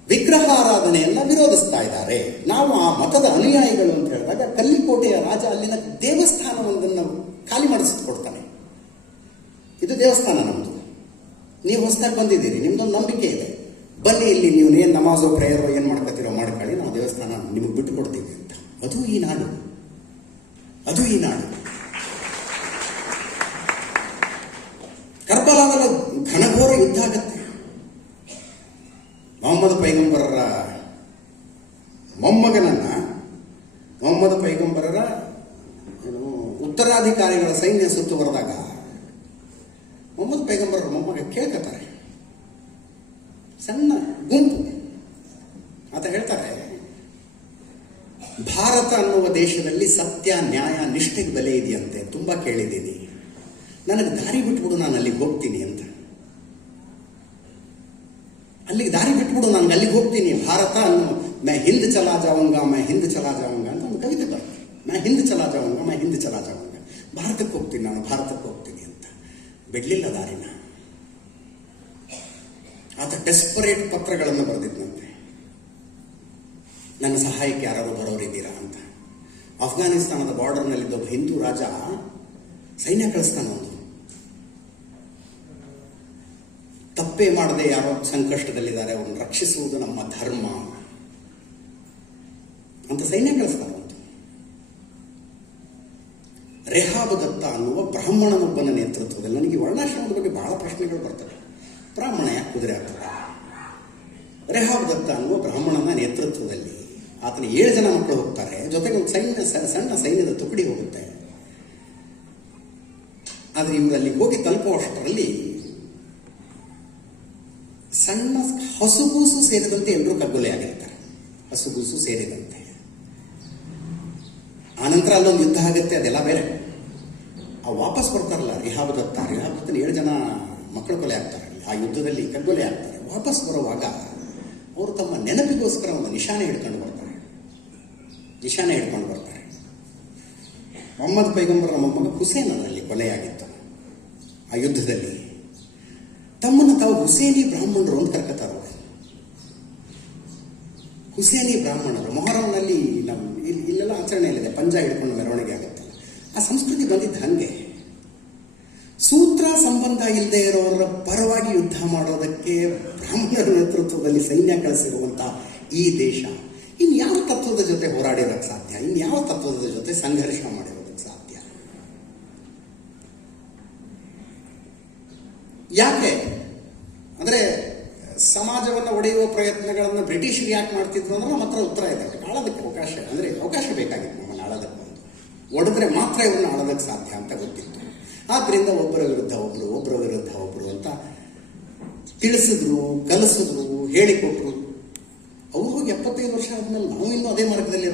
ವಿಗ್ರಹಾರಾಧನೆಯನ್ನ ವಿರೋಧಿಸ್ತಾ ಇದ್ದಾರೆ, ನಾವು ಆ ಮತದ ಅನುಯಾಯಿಗಳು ಅಂತ ಹೇಳಿದಾಗ ಕಲ್ಲಿಕೋಟೆಯ ರಾಜ ಅಲ್ಲಿನ ದೇವಸ್ಥಾನವೊಂದನ್ನು ಖಾಲಿ ಮಾಡಿಸಿಕೊಡ್ತಾನೆ. ಇದು ದೇವಸ್ಥಾನ ನಮ್ಮದು, ನೀವು ಹೊಸದಾಗಿ ಬಂದಿದ್ದೀರಿ, ನಿಮ್ದೊಂದು ನಂಬಿಕೆ ಇದೆ, ಬನ್ನಿ ಇಲ್ಲಿ ನೀವು ಏನು ನಮಾಜೋ ಪ್ರೇಯರೋ ಏನು ಮಾಡ್ಕೊತೀರೋ ಮಾಡ್ಕೊಳ್ಳಿ, ನಾವು ದೇವಸ್ಥಾನ ನಿಮಗೆ ಬಿಟ್ಟು ಕೊಡ್ತೀವಿ ಅಂತ. ಅದು ಈ ನಾಡು. ಕರ್ಬಲಾದಲ್ಲಿ ಘನಘೋರ ಯುದ್ಧ ಆಗತ್ತೆ. ಮೊಹಮ್ಮದ್ ಪೈಗಂಬರರ ಮೊಹಮ್ಮದ್ ಪೈಗಂಬರರ ಉತ್ತರಾಧಿಕಾರಿಗಳ ಸೈನ್ಯ ಸುತ್ತುವರೆದಾಗ ಮೊಹಮ್ಮದ್ ಪೈಗಂಬರರ ಮೊಮ್ಮಗ ಕೇಳ್ಕೊತಾರೆ, ಸಣ್ಣ ಗುಂಪು. ಆತ ಹೇಳ್ತಾರೆ, ಭಾರತ ಅನ್ನುವ ದೇಶದಲ್ಲಿ ಸತ್ಯ, ನ್ಯಾಯ, ನಿಷ್ಠೆಗೆ ಬೆಲೆ ಇದೆಯಂತೆ, ತುಂಬಾ ಕೇಳಿದ್ದೀನಿ, ನನಗೆ ದಾರಿ ಬಿಟ್ಬಿಡು, ನಾನು ಅಲ್ಲಿಗೆ ಹೋಗ್ತೀನಿ ಅಂತ. ಅಲ್ಲಿಗೆ ದಾರಿ ಬಿಟ್ಬಿಡು, ನಾನು ಅಲ್ಲಿಗೆ ಹೋಗ್ತೀನಿ. ಭಾರತ ಅನ್ನೋ ಮೈ ಹಿಂದ್ ಚಲಾ ಜಾವಂಗ ಅಂತ ಒಂದು ಕವಿತೆ ಬರ್ತದೆ. ಮೈ ಹಿಂದ್ ಚಲಾ ಜಾವಂಗ, ಭಾರತಕ್ಕೆ ಹೋಗ್ತೀನಿ ಅಂತ. ಬಿಡ್ಲಿಲ್ಲ ದಾರಿನ. ಆತ ಡೆಸ್ಪರೇಟ್ ಪತ್ರಗಳನ್ನು ಬರೆದಿದ್ದಂತೆ, ನನ್ನ ಸಹಾಯಕ್ಕೆ ಯಾರು ಬರೋರಿದ್ದೀರಾ ಅಂತ. ಅಫ್ಘಾನಿಸ್ತಾನದ ಬಾರ್ಡರ್ನಲ್ಲಿದ್ದ ಒಬ್ಬ ಹಿಂದೂ ರಾಜ ಸೈನ್ಯ ಕಳಿಸ್ತಾನ. ಒಂದು ತಪ್ಪೇ ಮಾಡದೆ ಯಾರೋ ಸಂಕಷ್ಟದಲ್ಲಿದ್ದಾರೆ, ಅವರನ್ನು ರಕ್ಷಿಸುವುದು ನಮ್ಮ ಧರ್ಮ ಅಂತ ಸೈನ್ಯ ಕಳಿಸ್ತಾನ. ಒಂದು ರೆಹಾಬ್ ದತ್ತ ಅನ್ನುವ ಬ್ರಾಹ್ಮಣನೊಬ್ಬನ ನೇತೃತ್ವದಲ್ಲಿ, ನನಗೆ ವರ್ಣಾಶ್ರಮದ ಬಗ್ಗೆ ಬಹಳ ಪ್ರಶ್ನೆಗಳು ಬರ್ತವೆ. ಬ್ರಾಹ್ಮಣ ಯಾಕೆ ಕುದುರೆ ಆಗ್ತದೆ? ರೆಹಾಬ್ ದತ್ತ ಅನ್ನುವ ಬ್ರಾಹ್ಮಣನ ನೇತೃತ್ವದಲ್ಲಿ ಆತನ 7 ಜನ ಮಕ್ಕಳು ಹೋಗ್ತಾರೆ, ಜೊತೆಗೆ ಒಂದು ಸಣ್ಣ ಸೈನ್ಯದ ತುಕಡಿ ಹೋಗುತ್ತೆ. ಆದರೆ ಇವರಲ್ಲಿ ಹೋಗಿ ತಲುಪುವಷ್ಟರಲ್ಲಿ ಸಣ್ಣ ಹಸುಗೂಸು ಸೇರಿದಂತೆ ಎಲ್ಲರೂ ಕಗ್ಗೊಲೆ ಆಗಿರ್ತಾರೆ. ಹಸುಗೂಸು ಸೇರಿದಂತೆ. ಆನಂತರ ಅಲ್ಲೊಂದು ಯುದ್ಧ ಆಗುತ್ತೆ, ಅದೆಲ್ಲ ಬೇರೆ. ವಾಪಸ್ ಬರ್ತಾರಲ್ಲ ರೆಹಾಬ್ ದತ್ತನ 7 ಜನ ಮಕ್ಕಳು ಕೊಲೆ ಆಗ್ತಾರೆ, ಆ ಯುದ್ಧದಲ್ಲಿ ಕಗ್ಗೊಲೆ ಆಗ್ತಾರೆ. ವಾಪಸ್ ಬರುವಾಗ ಅವರು ತಮ್ಮ ನೆನಪಿಗೋಸ್ಕರ ಒಂದು ನಿಶಾನೆ ಹಿಡ್ಕೊಂಡು ಬರ್ತಾರೆ. ಮೊಹಮ್ಮದ್ ಪೈಗಂಬರರ ಮೊಮ್ಮಗ ಹುಸೇನ್ ಅದರಲ್ಲಿ ಕೊಲೆಯಾಗಿತ್ತು ಆ ಯುದ್ಧದಲ್ಲಿ. ತಮ್ಮನ್ನು ತಾವು ಹುಸೇನಿ ಬ್ರಾಹ್ಮಣರು ಅಂತ ಕರ್ಕತಾರ. ಹುಸೇನಿ ಬ್ರಾಹ್ಮಣರು ಮೊಹರಂನಲ್ಲಿ ಇಲ್ಲೆಲ್ಲ ಆಚರಣೆಯಲ್ಲಿದೆ, ಪಂಜ ಹಿಡ್ಕೊಂಡು ಮೆರವಣಿಗೆ ಆಗುತ್ತಲ್ಲ, ಆ ಸಂಸ್ಕೃತಿ ಬಂದಿದ್ದು ಹಂಗೆ. ಸೂತ್ರ ಸಂಬಂಧ ಇಲ್ಲದೆ ಇರೋರ ಪರವಾಗಿ ಯುದ್ಧ ಮಾಡೋದಕ್ಕೆ ಬ್ರಾಹ್ಮಣರ ನೇತೃತ್ವದಲ್ಲಿ ಸೈನ್ಯ ಕಳಿಸಿರುವಂತಹ ಈ ದೇಶ ಇನ್ಯಾವ ತತ್ವದ ಜೊತೆ ಹೋರಾಡಿರೋಕ್ಕೆ ಸಾಧ್ಯ? ಇನ್ಯಾವ ತತ್ವದ ಜೊತೆ ಸಂಘರ್ಷ ಮಾಡಿರೋದಕ್ಕೆ ಸಾಧ್ಯ? ಯಾಕೆ ಅಂದ್ರೆ ಸಮಾಜವನ್ನು ಒಡೆಯುವ ಪ್ರಯತ್ನಗಳನ್ನು ಬ್ರಿಟಿಷರು ಯಾಕೆ ಮಾಡ್ತಿದ್ರು ಅಂದ್ರೆ ನಮ್ಮ ಹತ್ರ ಉತ್ತರ ಇದೆ. ಆಳೋದಕ್ಕೆ ಅವಕಾಶ ಬೇಕಾಗಿತ್ತು, ನಮ್ಮನ್ನು ಆಳೋದಕ್ಕೆ ಒಂದು ಒಡೆದ್ರೆ ಮಾತ್ರ ಇವ್ರನ್ನ ಆಳೋದಕ್ಕೆ ಸಾಧ್ಯ ಅಂತ ಗೊತ್ತಿತ್ತು. ಆದ್ದರಿಂದ ಒಬ್ಬರ ವಿರುದ್ಧ ಒಬ್ಬರು ಅಂತ ತಿಳಿಸಿದ್ರು, ಕಲಿಸಿದ್ರು, ಹೇಳಿಕೊಟ್ರು. ಅವ್ರು ಹೋಗಿ 75 ವರ್ಷ ಆದ್ಮೇಲೆ ನಾವು ಇನ್ನೂ ಅದೇ ಮಾರ್ಗದಲ್ಲಿ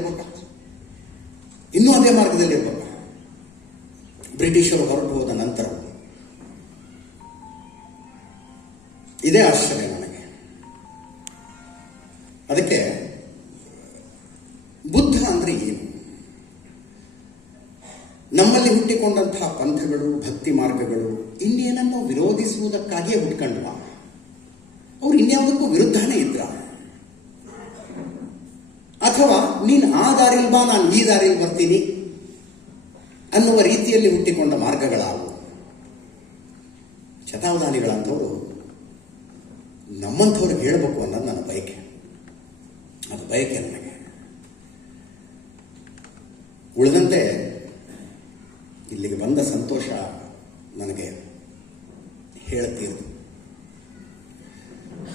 ಇರ್ಬೇಕಾ? ಬ್ರಿಟಿಷರು ಹೊರಟು ಹೋದ ನಂತರ ಇದೇ ಆಶ್ಚರ್ಯ ನನಗೆ. ಅದಕ್ಕೆ ಬುದ್ಧ ಅಂದ್ರೆ ಏನು? ನಮ್ಮಲ್ಲಿ ಹುಟ್ಟಿಕೊಂಡಂತಹ ಪಂಥಗಳು, ಭಕ್ತಿ ಮಾರ್ಗಗಳು ಇನ್ನೇನನ್ನು ವಿರೋಧಿಸುವುದಕ್ಕಾಗಿಯೇ ಹುಟ್ಕೊಂಡ್ವ? ಅವ್ರು ಇನ್ಯಾವುದಕ್ಕೂ ವಿರುದ್ಧನೇ ಇದ್ರ? ಅಥವಾ ನೀನು ಆ ದಾರಿಲ್ ಬಾ, ನಾನು ಈ ದಾರಿಯಲ್ಲಿ ಬರ್ತೀನಿ ಅನ್ನುವ ರೀತಿಯಲ್ಲಿ ಹುಟ್ಟಿಕೊಂಡ ಮಾರ್ಗಗಳಾವು? ಶತಾವಧಾನಿಗಳಂಥವ್ರು ನಮ್ಮಂಥವ್ರಿಗೆ ಹೇಳಬೇಕು ಅನ್ನೋದು ನನ್ನ ಬಯಕೆ. ಅದು ಬಯಕೆ ನನಗೆ. ಉಳಿದಂತೆ ಇಲ್ಲಿಗೆ ಬಂದ ಸಂತೋಷ ನನಗೆ ಹೇಳ್ತೀರ್ದು.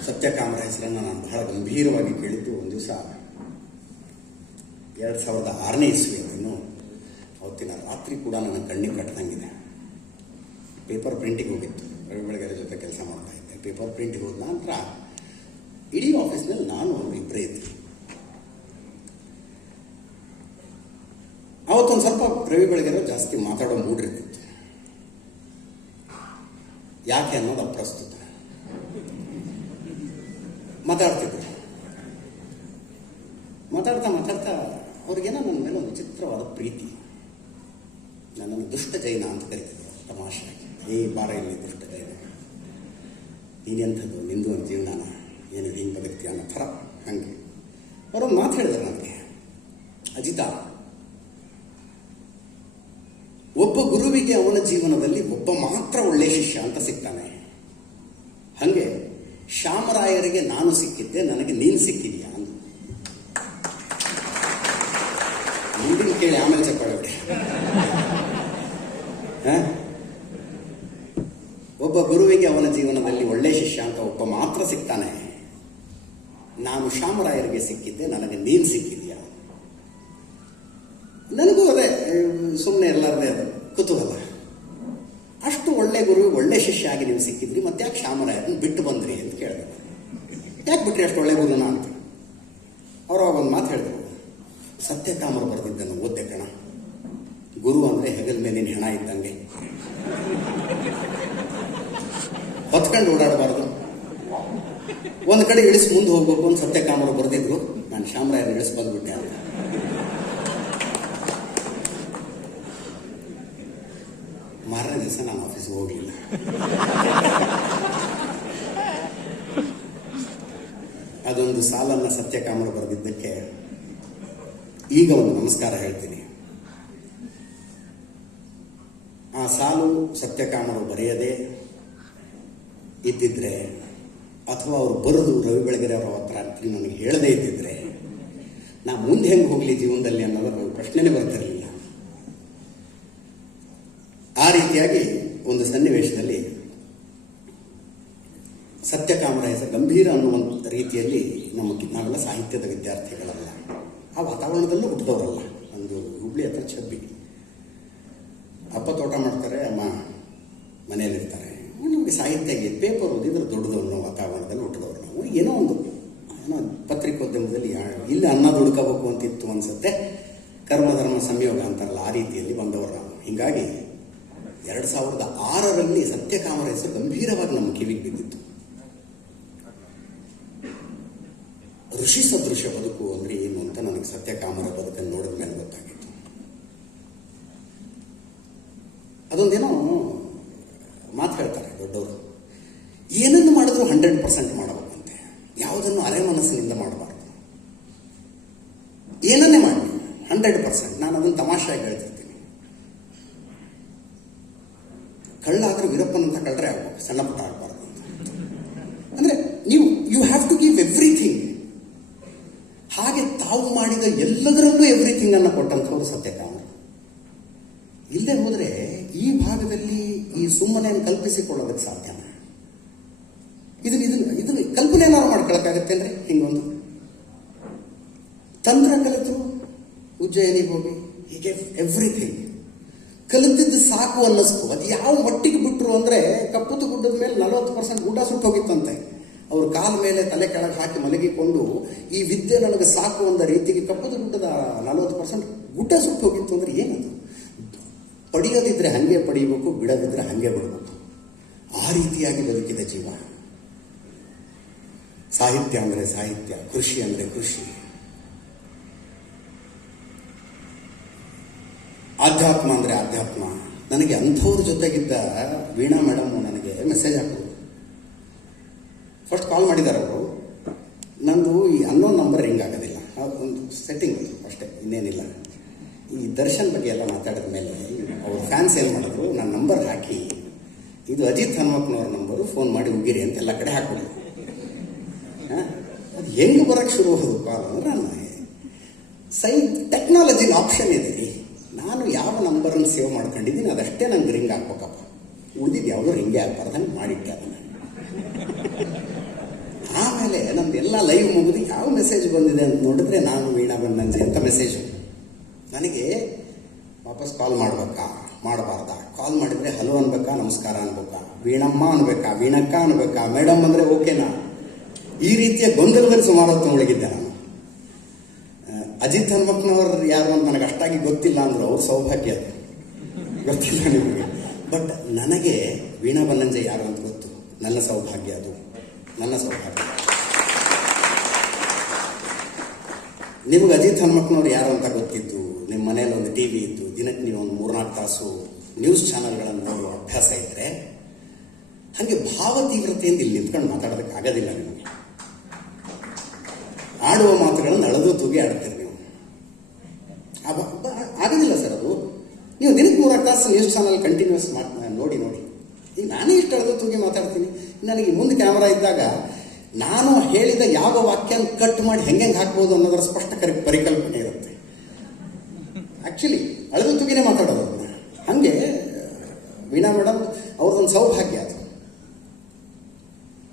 ಸತ್ಯಕಾಮರ ಹೆಸರನ್ನು ನಾನು ಬಹಳ ಗಂಭೀರವಾಗಿ ಕೇಳಿದ್ದು ಒಂದು ದಿವಸ 2006ನೇ ಇಸ್ವಿ. ಇನ್ನು ಅವತ್ತಿನ ರಾತ್ರಿ ಕೂಡ ನನ್ನ ಕಣ್ಣಿಗೆ ಕಟ್ಟದಂಗಿದೆ. ಪೇಪರ್ ಪ್ರಿಂಟಿಗೆ ಹೋಗಿತ್ತು, ರವಿ ಬೆಳಗೆರೆ ಜೊತೆ ಕೆಲಸ ಮಾಡ್ತಾ ಇದ್ದೆ. ಪೇಪರ್ ಪ್ರಿಂಟಿಗೆ ಹೋದ ನಂತರ ಇಡೀ ಆಫೀಸ್ನಲ್ಲಿ ನಾನು ಇಬ್ಬರೇ ಇದ್ವಿ. ಅವತ್ತೊಂದು ಸ್ವಲ್ಪ ರವಿ ಬೆಳಗೆರೆ ಜಾಸ್ತಿ ಮಾತಾಡೋ ಮೂಡಿರ್ತಿತ್ತು. ಯಾಕೆ ಅನ್ನೋದು ಅಪ್ರಸ್ತುತ. ಮಾತಾಡ್ತಿದ್ರು. ಮಾತಾಡ್ತಾ ಅವ್ರಿಗೇನೋ ನನ್ನ ಮೇಲೆ ಒಂದು ವಿಚಿತ್ರವಾದ ಪ್ರೀತಿ. ನನ್ನನ್ನು ದುಷ್ಟ ಜೈನ ಅಂತ ಕರಿತಿದ್ರು ತಮಾಷೆಯಾಗಿ. ಬಾರ ಇಲ್ಲಿ ದುಷ್ಟ ಜೈನ, ನೀನೆಂಥದ್ದು, ನಿಂದು ಒಂದು ಜೀವನಾನ, ಏನು ಹಿಂಗೆ ಬದುಕ್ತಿ ಅನ್ನೋ ಥರ. ಹಂಗೆ ಅವರೊಂದು ಮಾತು ಹೇಳಿದ್ರು ನನಗೆ, ಅಜಿತ, ಒಬ್ಬ ಗುರುವಿಗೆ ಅವನ ಜೀವನದಲ್ಲಿ ಒಬ್ಬ ಮಾತ್ರ ಒಳ್ಳೆ ಶಿಷ್ಯ ಅಂತ ಸಿಗ್ತಾನೆ. ಹಾಗೆ ಶ್ಯಾಮರಾಯರಿಗೆ ನಾನು ಸಿಕ್ಕಿದ್ದೆ, ನನಗೆ ನೀನು ಸಿಕ್ಕಿದ್ಯಾ ಅಂತ. ಮುಂದಿನ ಕೇಳಿ ಆಮೇಲೆ ಚಕ್ಕೊಳ್ಳಿ. ಒಬ್ಬ ಗುರುವಿಗೆ ಅವನ ಜೀವನದಲ್ಲಿ ಒಳ್ಳೆ ಶಿಷ್ಯ ಅಂತ ಒಬ್ಬ ಮಾತ್ರ ಸಿಗ್ತಾನೆ. ನಾನು ಶ್ಯಾಮರಾಯರಿಗೆ ಸಿಕ್ಕಿದ್ದೆ, ನನಗೆ ನೀನು ಸಿಕ್ಕಿದ್ಯಾ? ನನಗೂ ಅದೇ ಸುಮ್ಮನೆ ಎಲ್ಲರದೇ ಅದು ಕುತೂಹಲ. ಅಷ್ಟು ಒಳ್ಳೆ ಗುರು, ಒಳ್ಳೆ ಶಿಷ್ಯ ಆಗಿ ನೀವು ಸಿಕ್ಕಿದ್ರಿ, ಮತ್ತೆ ಯಾಕೆ ಶ್ಯಾಮರಾಯರನ್ನು ಬಿಟ್ಟು ಬಂದ್ರಿ ಅಂತ ಕೇಳಿದೆ. ಯಾಕೆ ಬಿಟ್ರಿ ಅಷ್ಟು ಒಳ್ಳೆ ಗುರುನ ಅಂತ. ಅವರು ಒಂದು ಮಾತು ಹೇಳಿದ್ರು, ಸತ್ಯಕಾಮರು ಬರೆದಿದ್ದನ್ನು ಓದ್ದೆ ಕಣ. ಗುರು ಅಂದ್ರೆ ಹೆಗಲ ಮೇಲಿನ ಹೆಣ ಇದ್ದಂಗೆ, ಹೊತ್ಕೊಂಡು ಓಡಾಡಬಾರ್ದು, ಒಂದು ಕಡೆ ಇಳಿಸಿ ಮುಂದೆ ಹೋಗ್ಬೇಕು ಅಂತ ಸತ್ಯಕಾಮರು ಬರೆದಿದ್ರು. ನಾನು ಶ್ಯಾಮರಾಯರನ್ನು ಇಳಿಸಿ ಬಂದ್ಬಿಟ್ಟೆ ಅಂತ. ಮಾರನೇ ದಿವಸ ನಾನು ಆಫೀಸ್ಗೆ ಹೋಗಲಿಲ್ಲ. ಅದೊಂದು ಸಾಲನ್ನ ಸತ್ಯಕಾಮರು ಬರೆದಿದ್ದಕ್ಕೆ ಈಗ ಒಂದು ನಮಸ್ಕಾರ ಹೇಳ್ತೀನಿ. ಆ ಸಾಲು ಸತ್ಯಕಾಮರು ಬರೆಯದೆ ಇದ್ದಿದ್ರೆ, ಅಥವಾ ಅವರು ಬರೆದು ರವಿ ಬೆಳಗೆರೆ ಅವರ ರಾತ್ರಿ ನನಗೆ ಹೇಳದೇ ಇದ್ದಿದ್ರೆ, ನಾ ಮುಂದೆ ಹೆಂಗೆ ಹೋಗ್ಲಿ ಜೀವನದಲ್ಲಿ ಅನ್ನೋದ್ರ ಪ್ರಶ್ನೆನೇ ಬರ್ತಿರಲಿಲ್ಲ. ಆ ರೀತಿಯಾಗಿ ಒಂದು ಸನ್ನಿವೇಶದಲ್ಲಿ ಸತ್ಯಕಾಮರ ಹೆಸರು ಗಂಭೀರ ಅನ್ನುವಂಥ ರೀತಿಯಲ್ಲಿ ನಾವೆಲ್ಲ ಸಾಹಿತ್ಯದ ವಿದ್ಯಾರ್ಥಿಗಳಲ್ಲ, ಆ ವಾತಾವರಣದಲ್ಲೂ ಹುಟ್ಟಿದವರಲ್ಲ. ಒಂದು ಹುಬ್ಳಿ ಹತ್ರ ಛಬ್ಬಿ, ಅಪ್ಪ ತೋಟ ಮಾಡ್ತಾರೆ, ಅಮ್ಮ ಮನೆಯಲ್ಲಿರ್ತಾರೆ. ನಮಗೆ ಸಾಹಿತ್ಯ ಪೇಪರ್ ಓದಿದ್ರೆ ದೊಡ್ಡದವ್ರು ಅನ್ನೋ ವಾತಾವರಣದಲ್ಲಿ ಹುಟ್ಟಿದವರು ನಾವು. ಏನೋ ಪತ್ರಿಕೋದ್ಯಮದಲ್ಲಿ ಇಲ್ಲಿ ಅನ್ನ ದುಡ್ಕೋಬೇಕು ಅಂತಿತ್ತು ಅನ್ಸುತ್ತೆ. ಕರ್ಮಧರ್ಮ ಸಂಯೋಗ ಅಂತಾರಲ್ಲ, ಆ ರೀತಿಯಲ್ಲಿ ಬಂದವರು ನಾವು. ಹೀಗಾಗಿ 2006ರಲ್ಲಿ ಸತ್ಯಕಾಮರ ಹೆಸರು ಗಂಭೀರವಾಗಿ ನಮ್ಮ ಕಿವಿಗೆ ಬಿದ್ದಿತ್ತು. ಋಷಿ ಸದೃಶ ಬದುಕು ಅಂದ್ರೆ ಏನು ಅಂತ ನನಗೆ ಸತ್ಯಕಾಮರ ಬದುಕನ್ನು ನೋಡಿದ ಮೇಲೆ ಗೊತ್ತಾಗಿತ್ತು. ಅದೊಂದೇನೋ ಮಾತು ಹೇಳ್ತಾರೆ ದೊಡ್ಡವರು, ಏನನ್ನು ಮಾಡಿದ್ರು 100% ಮಾಡಬೇಕಂತೆ, ಯಾವುದನ್ನು ಅರೆ ಮನಸ್ಸಿನಿಂದ ಮಾಡಬಾರ್ದು. ಏನನ್ನೇ ಮಾಡಿ 100%. ನಾನು ಅದನ್ನು ತಮಾಷೆಯಾಗಿ ಹೇಳ್ತಿರ್ತೀನಿ. ಕಳ್ಳಾದ್ರೆ ವೀರಪ್ಪನಂತ ಕಳ್ಳರೆ ಆಗ್ಬೇಕು, ಸಣ್ಣ ಪುಟ್ಟ ಆಗಬಾರ್ದು ಅಂತ. ಅಂದ್ರೆ you have to give everything. ಹಾಗೆ ತಾವು ಮಾಡಿದ ಎಲ್ಲದರಲ್ಲೂ ಎವ್ರಿಥಿಂಗ್ ಅನ್ನು ಕೊಟ್ಟಂಥವ್ರು ಸತ್ಯಕಾಮರು. ಇಲ್ಲದೆ ಹೋದ್ರೆ ಈ ಭಾಗದಲ್ಲಿ ಈ ಸುಮ್ಮನೆ ಕಲ್ಪಿಸಿಕೊಳ್ಳೋದಕ್ಕೆ ಸಾಧ್ಯನ? ಇದನ್ನ ಕಲ್ಪನೆ ಏನಾದ್ರು ಮಾಡ್ಕೊಳಕ್ಕಾಗತ್ತೆ ಅಂದ್ರೆ, ಹಿಂಗೊಂದು ತಂತ್ರ ಕಲಿತರು ಉಜ್ಜಯಿನಿಗೆ ಹೋಗಿ ಹೀಗೆ ಎವ್ರಿಥಿಂಗ್. ಕಲಿತಿದ್ದು ಸಾಕು ಅನ್ನಿಸ್ತು. ಅದು ಯಾವ ಮಟ್ಟಿಗೆ ಬಿಟ್ಟರು ಅಂದರೆ ಕಪ್ಪುತ್ತು ಗುಡ್ಡದ ಮೇಲೆ 40% ಗುಡ್ಡ ಸುಟ್ಟು ಹೋಗಿತ್ತಂತೆ. ಅವ್ರ ಕಾಲ ಮೇಲೆ ತಲೆ ಕೆಳಗೆ ಹಾಕಿ ಮಲಗಿಕೊಂಡು ಈ ವಿದ್ಯೆ ನನಗೆ ಸಾಕು ಅಂದ ರೀತಿಗೆ ಕಪ್ಪುತ್ತು ಗುಡ್ಡದ 40% ಗುಡ್ಡ ಸುಟ್ಟು ಹೋಗಿತ್ತು ಅಂದರೆ ಏನದು? ಪಡೆಯೋದಿದ್ರೆ ಹಾಗೆ ಪಡೆಯಬೇಕು, ಬಿಡೋದಿದ್ರೆ ಹಾಗೆ ಬಿಡಬೇಕು. ಆ ರೀತಿಯಾಗಿ ಬದುಕಿದ ಜೀವ. ಸಾಹಿತ್ಯ ಅಂದರೆ ಸಾಹಿತ್ಯ, ಕೃಷಿ ಅಂದರೆ ಕೃಷಿ, ಆಧ್ಯಾತ್ಮ ಅಂದರೆ ಆಧ್ಯಾತ್ಮ. ನನಗೆ ಅಂಥವ್ರ ಜೊತೆಗಿದ್ದ ವೀಣಾ ಮೇಡಮ್ಮು ನನಗೆ ಮೆಸೇಜ್ ಹಾಕೋದು. ಫಸ್ಟ್ ಕಾಲ್ ಮಾಡಿದ್ದಾರೆ ಅವರು. ನಂದು ಈ ಅನ್ನೋನ್ ನಂಬರ್ ರಿಂಗ್ ಆಗೋದಿಲ್ಲ, ಒಂದು ಸೆಟ್ಟಿಂಗ್ ಅಷ್ಟೇ, ಇನ್ನೇನಿಲ್ಲ. ಈ ದರ್ಶನ್ ಬಗ್ಗೆ ಎಲ್ಲ ಮಾತಾಡಿದ ಮೇಲೆ ಅವ್ರ ಫ್ಯಾನ್ಸ್ ಏನು ಮಾಡಿದ್ರು, ನನ್ನ ನಂಬರ್ ಹಾಕಿ ಇದು ಅಜಿತ್ ಹನುಮಕ್ಕನವ್ರ ನಂಬರು, ಫೋನ್ ಮಾಡಿ ಉಗಿರಿ ಅಂತ ಎಲ್ಲ ಕಡೆ ಹಾಕೊಳ್ಳಿ. ಅದು ಹೆಂಗೆ ಬರೋಕ್ಕೆ ಶುರು ಹೋಗೋದು ಕಾಲ್ ಅಂದರೆ, ಟೆಕ್ನಾಲಜಿನ ಆಪ್ಷನ್ ಇದೆ ರೀ. ನಾನು ಯಾವ ನಂಬರನ್ನು ಸೇವ್ ಮಾಡ್ಕೊಂಡಿದ್ದೀನಿ ಅದಷ್ಟೇ ನಂಗೆ ರಿಂಗ್ ಹಾಕ್ಬೇಕಪ್ಪ, ಉಳಿದಿದ್ದು ಯಾವುದೋ ರಿಂಗೇ ಆಗ್ಬಾರ್ದು ಹಂಗೆ ಮಾಡಿಟ್ಟೆ ಅದನ್ನು. ಆಮೇಲೆ ನಮ್ದೆಲ್ಲ ಲೈವ್ ಮುಗಿದು ಯಾವ ಮೆಸೇಜ್ ಬಂದಿದೆ ಅಂತ ನೋಡಿದ್ರೆ, ನಾನು ವೀಣಾ ಬಂದಂಜೆ ಅಂತ ಮೆಸೇಜು. ನನಗೆ ವಾಪಸ್ ಕಾಲ್ ಮಾಡಬೇಕಾ ಮಾಡಬಾರ್ದಾ? ಕಾಲ್ ಮಾಡಿದರೆ ಹಲೋ ಅನ್ಬೇಕಾ, ನಮಸ್ಕಾರ ಅನ್ಬೇಕಾ, ವೀಣಮ್ಮ ಅನ್ಬೇಕಾ, ವೀಣಕ್ಕ ಅನ್ಬೇಕಾ, ಮೇಡಮ್ ಅಂದರೆ ಓಕೆನಾ? ಈ ರೀತಿಯ ಗೊಂದಲದಲ್ಲಿ ಸುಮಾರು ಹೊತ್ತು ಒಳಗಿದ್ದೆ ನಾನು. ಅಜಿತ್ ಹನುಮಕ್ಕನವ್ರು ಯಾರು ಅಂತ ನನಗೆ ಅಷ್ಟಾಗಿ ಗೊತ್ತಿಲ್ಲ ಅಂದರು, ಅವ್ರ ಸೌಭಾಗ್ಯ ಅದು, ಗೊತ್ತಿಲ್ಲ ನಿಮಗೆ. ಬಟ್ ನನಗೆ ವೀಣಾ ಬನ್ನಂಜೆ ಯಾರು ಅಂತ ಗೊತ್ತು. ನನ್ನ ಸೌಭಾಗ್ಯ ಅದು, ನನ್ನ ಸೌಭಾಗ್ಯ. ನಿಮ್ಗೆ ಅಜಿತ್ ಹನುಮಕ್ಕನವ್ರು ಯಾರು ಅಂತ ಗೊತ್ತಿದ್ದು, ನಿಮ್ಮ ಮನೇಲಿ ಒಂದು ಟಿ ವಿ ಇದ್ದು, ದಿನಕ್ಕೆ ನೀವು ಒಂದು 3-4 ತಾಸು ನ್ಯೂಸ್ ಚಾನಲ್ಗಳನ್ನು ನೋಡುವ ಅಭ್ಯಾಸ ಇದ್ದರೆ, ಹಾಗೆ ಭಾವ ತೀವ್ರತೆಯಿಂದ ಇಲ್ಲಿ ನಿಂತ್ಕೊಂಡು ಮಾತಾಡೋದಕ್ಕೆ ಆಗೋದಿಲ್ಲ ನಿಮಗೆ. ಆಡುವ ಮಾತುಗಳನ್ನು ಅಳದು ತೂಗಿ ಆಡ್ತೀರಿ ನೀವು. ಆಗೋದಿಲ್ಲ ಸರ್ ಅದು. ನೀವು ದಿನಕ್ಕೆ 3-4 ತಾಸು ನ್ಯೂಸ್ ಚಾನಲ್ ಕಂಟಿನ್ಯೂಸ್ ನೋಡಿ. ಈಗ ನಾನೇ ಇಷ್ಟು ಅಳದು ತೂಗಿ ಮಾತಾಡ್ತೀನಿ. ನನಗೆ ಮುಂದೆ ಕ್ಯಾಮರಾ ಇದ್ದಾಗ ನಾನು ಹೇಳಿದ ಯಾವ ವಾಕ್ಯನ ಕಟ್ ಮಾಡಿ ಹೆಂಗೆ ಹಾಕ್ಬೋದು ಅನ್ನೋದರ ಸ್ಪಷ್ಟ ಪರಿಕಲ್ಪನೆ ಇರುತ್ತೆ. ಆ್ಯಕ್ಚುಲಿ ಅಳದು ತೂಗಿನೇ ಮಾತಾಡೋದು ಅದನ್ನ. ಹಾಗೆ ವೀಣಾ ಮೇಡಮ್ ಅವ್ರದ್ದೊಂದು ಸೌಭಾಗ್ಯ ಅದು.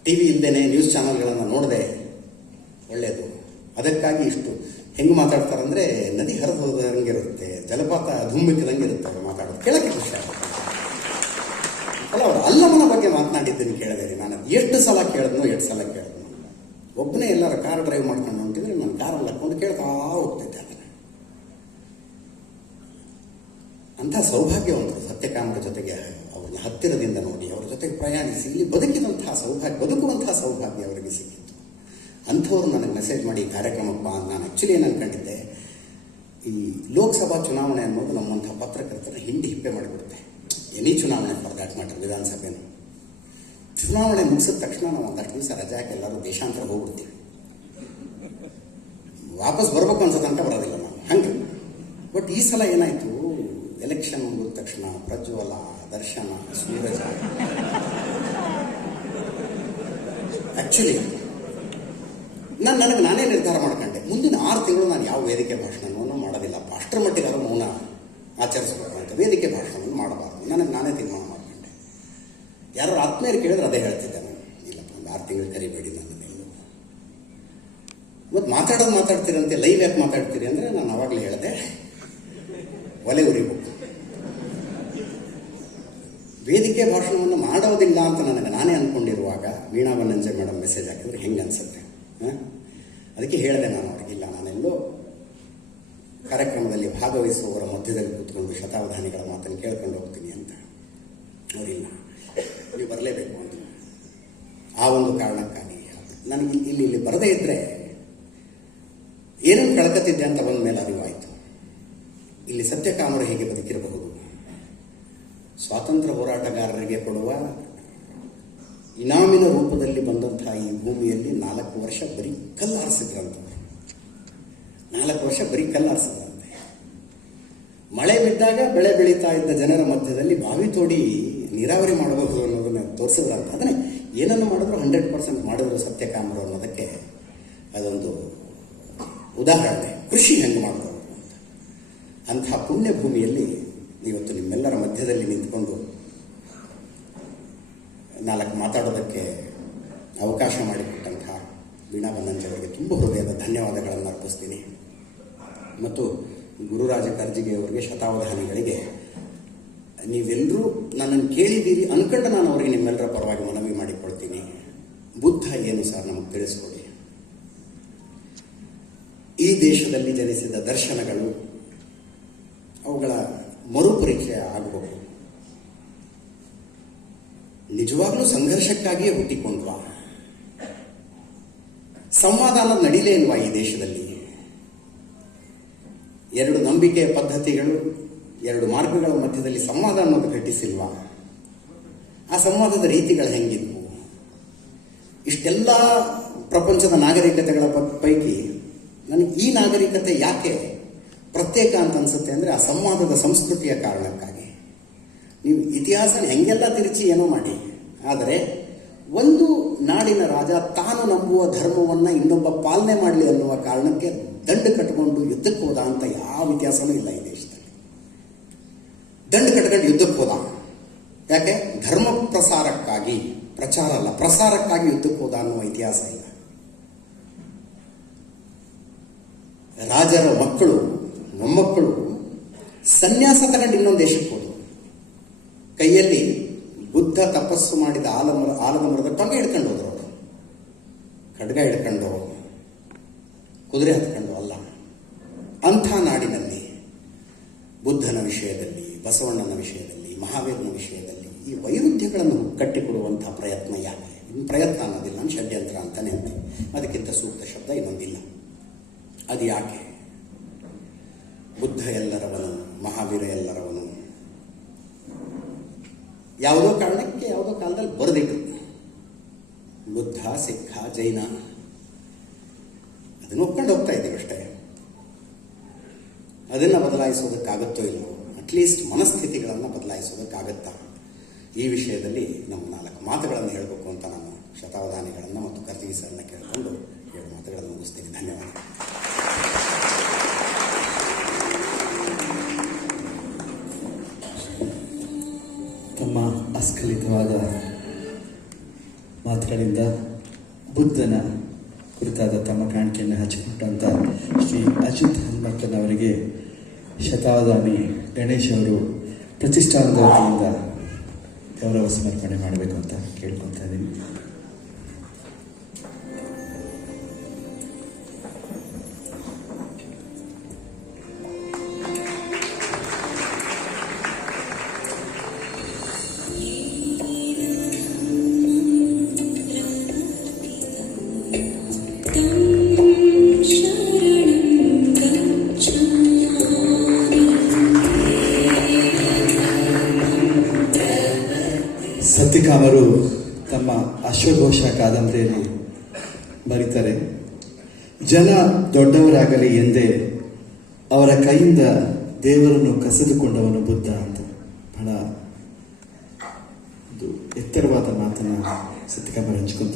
ಟಿ ವಿ ಇಲ್ಲದೇನೆ ನ್ಯೂಸ್ ಚಾನಲ್ಗಳನ್ನು ನೋಡದೆ ಒಳ್ಳೆಯದು. ಅದಕ್ಕಾಗಿ ಇಷ್ಟು ಹೆಂಗೆ ಮಾತಾಡ್ತಾರಂದರೆ, ನದಿ ಹರಿದು ಹೋದಂಗೆ ಇರುತ್ತೆ, ಜಲಪಾತ ಧುಮ್ಮಿಕ್ಕದಂಗೆ ಇರುತ್ತೆ ಅವ್ರು ಮಾತಾಡೋದು. ಕೇಳೋಕ್ಕೆ ಖುಷಿ ಆಗುತ್ತೆ. ಅಲ್ಲ, ಅವರು ಅಲ್ಲಮ್ಮನ ಬಗ್ಗೆ ಮಾತನಾಡಿದ್ದನ್ನು ಕೇಳಿದೆ ರೀ. ನಾನು ಎಷ್ಟು ಸಲ ಕೇಳಿದ್ನೋ, 2 ಸಲ ಕೇಳಿದ್ನು. ಒಬ್ಬನೇ ಎಲ್ಲರ ಕಾರ್ ಡ್ರೈವ್ ಮಾಡ್ಕೊಂಡು ಹೊಂಟಿದ್ರೆ ನಾನು ಕಾರಲ್ಲಿ ಹಾಕ್ಕೊಂಡು ಕೇಳ್ತಾ ಹೋಗ್ತಿದ್ದೆ ಅದನ್ನು. ಅಂಥ ಸೌಭಾಗ್ಯವಂತರು ಸತ್ಯಕಾಮರ ಜೊತೆಗೆ ಅವ್ರನ್ನ ಹತ್ತಿರದಿಂದ ನೋಡಿ, ಅವ್ರ ಜೊತೆಗೆ ಪ್ರಯಾಣಿಸಿ ಇಲ್ಲಿ ಬದುಕುವಂತಹ ಸೌಭಾಗ್ಯ ಅವರಿಗೆ ಸಿಕ್ಕಿತ್ತು. ಅಂಥವ್ರು ನನಗೆ ಮೆಸೇಜ್ ಮಾಡಿ ಕಾರ್ಯಕ್ರಮಪ್ಪ. ನಾನು ಆ್ಯಕ್ಚುಲಿ ಏನು ಅನ್ಕೊಂಡಿದ್ದೆ, ಈ ಲೋಕಸಭಾ ಚುನಾವಣೆ ಅನ್ನೋದು ನಮ್ಮಂಥ ಪತ್ರಕರ್ತರ ಹಿಂಡಿ ಹಿಪ್ಪೆ ಮಾಡಿಬಿಡುತ್ತೆ. ಎನಿ ಚುನಾವಣೆ ಫಾರ್ ದ್ಯಾಟ್ ಮ್ಯಾಟರ್, ವಿಧಾನಸಭೆನೂ ಚುನಾವಣೆ ಮುಗಿಸಿದ ತಕ್ಷಣ ನಾವು ಒಂದಷ್ಟು ದಿವಸ ರಜೆ ಹಾಕಿ ಎಲ್ಲರೂ ದೇಶಾಂತರ ಹೋಗ್ಬಿಡ್ತೀವಿ. ವಾಪಸ್ ಬರ್ಬೇಕು ಅನ್ಸೋ ತನಕ ಬರೋದಿಲ್ಲ ನಾವು ಹಂಗೆ. ಬಟ್ ಈ ಸಲ ಏನಾಯಿತು, ಎಲೆಕ್ಷನ್ ಮುಗಿದ ತಕ್ಷಣ ಪ್ರಜ್ವಲ, ದರ್ಶನ, ಸೂರಜ, ಆ್ಯಕ್ಚುಲಿ ನಾನೇ ನಿರ್ಧಾರ ಮಾಡ್ಕೊಂಡೆ, ಮುಂದಿನ 6 ತಿಂಗಳು ನಾನು ಯಾವ ವೇದಿಕೆ ಭಾಷಣವನ್ನು ಮಾಡೋದಿಲ್ಲಪ್ಪ. ಅಷ್ಟರ ಮಟ್ಟಿಗೆ ಅದು ಮೌನ ಆಚರಿಸಬೇಕು ಅಂತ, ವೇದಿಕೆ ಭಾಷಣವನ್ನು ಮಾಡಬಾರ್ದು. ನಾನೇ ತೀರ್ಮಾನ ಮಾಡ್ಕೊಂಡೆ. ಯಾರು ಆತ್ಮೀಯರು ಕೇಳಿದ್ರೆ ಅದೇ ಹೇಳ್ತಿದ್ದೆ ನಾನು, ಇಲ್ಲಪ್ಪ ಒಂದು 6 ತಿಂಗಳು ಕರಿಬೇಡಿ ನನ್ನನ್ನೆಲ್ಲೂ. ಮತ್ತು ಮಾತಾಡ್ತೀರಂತೆ, ಲೈವ್ ಯಾಕೆ ಮಾತಾಡ್ತೀರಿ ಅಂದರೆ, ನಾನು ಆವಾಗಲೇ ಹೇಳಿದೆ, ಒಲೆ ಉರಿಬೇಕು. ವೇದಿಕೆ ಭಾಷಣವನ್ನು ಮಾಡೋದಿಲ್ಲ ಅಂತ ನಾನೇ ಅಂದ್ಕೊಂಡಿರುವಾಗ ವೀಣಾ ಬನ್ನಂಜೆ ಮೇಡಮ್ ಮೆಸೇಜ್ ಹಾಕಿದ್ರೆ ಹೆಂಗೆ ಅನ್ಸುತ್ತೆ? ಅದಕ್ಕೆ ಹೇಳಿದೆ ನಾನು ಅವ್ರಿಗಿಲ್ಲ, ನಾನೆಲ್ಲೋ ಕಾರ್ಯಕ್ರಮದಲ್ಲಿ ಭಾಗವಹಿಸುವವರ ಮಧ್ಯದಲ್ಲಿ ಕೂತ್ಕೊಂಡು ಶತಾವಧಾನಿಗಳ ಮಾತನ್ನು ಕೇಳ್ಕೊಂಡು ಹೋಗ್ತೀನಿ ಅಂತ. ಅವರಿಲ್ಲ, ನೀವು ಬರಲೇಬೇಕು ಅಂತ. ಆ ಒಂದು ಕಾರಣಕ್ಕಾಗಿ ನನಗೆ ಇಲ್ಲಿ ಬರದೇ ಇದ್ದರೆ ಏನೇನು ಕಳ್ಕತ್ತಿದ್ದೆ ಅಂತ ಬಂದ ಮೇಲೆ ಅರಿವಾಯಿತು. ಇಲ್ಲಿ ಸತ್ಯಕಾಮರು ಹೇಗೆ ಬದುಕಿರಬಹುದು, ಸ್ವಾತಂತ್ರ್ಯ ಹೋರಾಟಗಾರರಿಗೆ ಕೊಡುವ ಇನಾಮಿನ ರೂಪದಲ್ಲಿ ಬಂದಂತಹ ಈ ಭೂಮಿಯಲ್ಲಿ 4 ವರ್ಷ ಬರೀ ಕಲ್ಲಾರಿಸಿದ್ರಂತೆ. 4 ವರ್ಷ ಬರೀ ಕಲ್ಲಾರಿಸಿದ್ರಂತೆ. ಮಳೆ ಬಿದ್ದಾಗ ಬೆಳೆ ಬೆಳೀತಾ ಇದ್ದ ಜನರ ಮಧ್ಯದಲ್ಲಿ ಬಾವಿ ತೋಡಿ ನೀರಾವರಿ ಮಾಡಬಹುದು ಅನ್ನೋದನ್ನು ತೋರಿಸಿದ್ರಂತೆ. ಅದನ್ನೇ ಏನನ್ನು ಮಾಡಿದ್ರು 100% ಮಾಡಿದ್ರು ಸತ್ಯಕಾಮರು ಅನ್ನೋದಕ್ಕೆ ಅದೊಂದು ಉದಾಹರಣೆ. ಕೃಷಿ ಹೆಂಗೆ ಮಾಡಿದ್ರು ಅಂತ. ಅಂಥ ಪುಣ್ಯ ಭೂಮಿಯಲ್ಲಿ ಇವತ್ತು ನಿಮ್ಮೆಲ್ಲರ ಮಧ್ಯದಲ್ಲಿ ನಿಂತ್ಕೊಂಡು 4 ಮಾತಾಡೋದಕ್ಕೆ ಅವಕಾಶ ಮಾಡಿಕೊಟ್ಟಂತಹ ವೀಣಾ ಬನ್ನಂಜೆ ಅವರಿಗೆ ತುಂಬ ಹೃದಯದ ಧನ್ಯವಾದಗಳನ್ನು ಅರ್ಪಿಸ್ತೀನಿ. ಮತ್ತು ಗುರುರಾಜ ಕರ್ಜಿಗೆ ಅವರಿಗೆ, ಶತಾವಧಾನಿಗಳಿಗೆ, ನೀವೆಲ್ಲರೂ ನನ್ನನ್ನು ಕೇಳಿದ್ದೀರಿ ಅನ್ಕೊಂಡು ನಾನು ಅವರಿಗೆ ನಿಮ್ಮೆಲ್ಲರ ಪರವಾಗಿ ಮನವಿ ಮಾಡಿಕೊಳ್ತೀನಿ. ಬುದ್ಧ ಏನು ಸರ್ ನಮಗೆ ತಿಳಿಸ್ಕೊಡಿ. ಈ ದೇಶದಲ್ಲಿ ಜನಿಸಿದ ದರ್ಶನಗಳು ಅವುಗಳ ಮರುಪರಿಚಯ ಆಗಬೇಕು. ನಿಜವಾಗ್ಲೂ ಸಂಘರ್ಷಕ್ಕಾಗಿಯೇ ಹುಟ್ಟಿಕೊಂಡ್ವಾ? ಸಂವಾದ ನಡೀಲೇ ಇಲ್ವಾ ಈ ದೇಶದಲ್ಲಿ? ಎರಡು ನಂಬಿಕೆಯ ಪದ್ಧತಿಗಳು, ಎರಡು ಮಾರ್ಗಗಳ ಮಧ್ಯದಲ್ಲಿ ಸಂವಾದ ಅನ್ನೋದು ಘಟಿಸಿಲ್ವಾ? ಆ ಸಂವಾದದ ರೀತಿಗಳು ಹೆಂಗಿದ್ವು? ಇಷ್ಟೆಲ್ಲ ಪ್ರಪಂಚದ ನಾಗರಿಕತೆಗಳ ಪೈಕಿ ನನಗೆ ಈ ನಾಗರಿಕತೆ ಯಾಕೆ ಪ್ರತ್ಯೇಕ ಅಂತ ಅನ್ಸುತ್ತೆ ಅಂದರೆ ಆ ಸಂವಾದದ ಸಂಸ್ಕೃತಿಯ ಕಾರಣಕ್ಕಾಗಿ. ನೀವು ಇತಿಹಾಸನ ಹೆಂಗೆಲ್ಲ ತಿರುಚಿ ಏನೋ ಮಾಡಿ, ಆದರೆ ಒಂದು ನಾಡಿನ ರಾಜ ತಾನು ನಂಬುವ ಧರ್ಮವನ್ನು ಇನ್ನೊಬ್ಬ ಪಾಲನೆ ಮಾಡಲಿ ಅನ್ನುವ ಕಾರಣಕ್ಕೆ ದಂಡು ಕಟ್ಕೊಂಡು ಯುದ್ಧಕ್ಕೆ ಹೋದ ಅಂತ ಯಾವ ಇತಿಹಾಸನೂ ಇಲ್ಲ ಈ ದೇಶದಲ್ಲಿ. ದಂಡು ಕಟ್ಕೊಂಡು ಯುದ್ಧಕ್ಕೆ ಹೋದ ಯಾಕೆ? ಧರ್ಮ ಪ್ರಸಾರಕ್ಕಾಗಿ, ಪ್ರಚಾರ ಅಲ್ಲ ಪ್ರಸಾರಕ್ಕಾಗಿ ಯುದ್ಧಕ್ಕೆ ಹೋದ ಅನ್ನುವ ಇತಿಹಾಸ ಇಲ್ಲ. ರಾಜರ ಮಕ್ಕಳು, ಮೊಮ್ಮಕ್ಕಳು ಸನ್ಯಾಸ ತಗೊಂಡು ಇನ್ನೊಂದು ದೇಶಕ್ಕೆ ಹೋದರು. ಕೈಯಲ್ಲಿ ಬುದ್ಧ ತಪಸ್ಸು ಮಾಡಿದ ಆಲದ ಮರದ ಟೊಂಗೆ ಹಿಡ್ಕೊಂಡು ಹೋದ್ರು ಅವರು. ಖಡ್ಗ ಹಿಡ್ಕೊಂಡು, ಕುದುರೆ ಹತ್ಕೊಂಡು ಅಲ್ಲ. ಅಂಥ ನಾಡಿನಲ್ಲಿ ಬುದ್ಧನ ವಿಷಯದಲ್ಲಿ, ಬಸವಣ್ಣನ ವಿಷಯದಲ್ಲಿ, ಮಹಾವೀರನ ವಿಷಯದಲ್ಲಿ ಈ ವೈರುಧ್ಯಗಳನ್ನು ಕಟ್ಟಿಕೊಡುವಂತಹ ಪ್ರಯತ್ನ ಯಾಕೆ? ಪ್ರಯತ್ನ ಅನ್ನೋದಿಲ್ಲ, ನಾನು ಷಡ್ಯಂತ್ರ ಅಂತಾನೆ ಅಂತೀನಿ. ಅದಕ್ಕಿಂತ ಸೂಕ್ತ ಶಬ್ದ ಇನ್ನೊಂದಿಲ್ಲ. ಅದು ಯಾಕೆ? ಬುದ್ಧ ಎಲ್ಲರವನು, ಮಹಾವೀರ ಎಲ್ಲರವನು ಯಾವುದೋ ಕಾರಣಕ್ಕೆ ಯಾವುದೋ ಕಾಲದಲ್ಲಿ ಬರೆದಿಟ್ಟು, ಬುದ್ಧ, ಸಿಖ್, ಜೈನ ಅದನ್ನು ಒಪ್ಕೊಂಡು ಹೋಗ್ತಾ ಇದ್ದೀವಿ ಅಷ್ಟೇ. ಅದನ್ನು ಬದಲಾಯಿಸೋದಕ್ಕಾಗುತ್ತೋ ಇಲ್ಲವೋ, ಅಟ್ಲೀಸ್ಟ್ ಮನಸ್ಥಿತಿಗಳನ್ನು ಬದಲಾಯಿಸೋದಕ್ಕಾಗತ್ತಾ? ಈ ವಿಷಯದಲ್ಲಿ ನಮ್ಮ 4 ಮಾತುಗಳನ್ನು ಹೇಳಬೇಕು ಅಂತ ನಾನು ಶತಾವಧಾನಿಗಳನ್ನು ಮತ್ತು ಕರ್ಜಿಗಿ ಸರ್ನ ಕೇಳಿಕೊಂಡು 7 ಮಾತುಗಳನ್ನು ಮುಗಿಸ್ತೀನಿ. ಧನ್ಯವಾದ. ತಮ್ಮ ಅಸ್ಖಲಿತವಾದ ಮಾತುಗಳಿಂದ ಬುದ್ಧನ ಕುರಿತಾದ ತಮ್ಮ ಕಾಣಿಕೆಯನ್ನು ಹಂಚಿಕೊಂಡಂಥ ಶ್ರೀ ಅಚ್ಯುತ್ ಹನುಮಕ್ಕನವರಿಗೆ ಶತಾವಧಾನಿ ಗಣೇಶ್ ಅವರು ಪ್ರತಿಷ್ಠಾನದ ವತಿಯಿಂದ ಗೌರವ ಸಮರ್ಪಣೆ ಮಾಡಬೇಕು ಅಂತ ಕೇಳ್ಕೊತಾ ಇದ್ದೀನಿ. ಸತ್ಯಕಾಮರು ತಮ್ಮ ಅಶ್ವಘೋಷ ಕಾದಂಬರಿಯಲ್ಲಿ ಬರೀತಾರೆ, ಜನ ದೊಡ್ಡವರಾಗಲಿ ಎಂದೇ ಅವರ ಕೈಯಿಂದ ದೇವರನ್ನು ಕಸಿದುಕೊಂಡವನು ಬುದ್ಧ ಅಂತ. ಬಹಳ ಒಂದು ಎತ್ತರವಾದ ಮಾತನ್ನು ಸತ್ಯಕಾಮರು ಹಂಚಿಕೊಂತ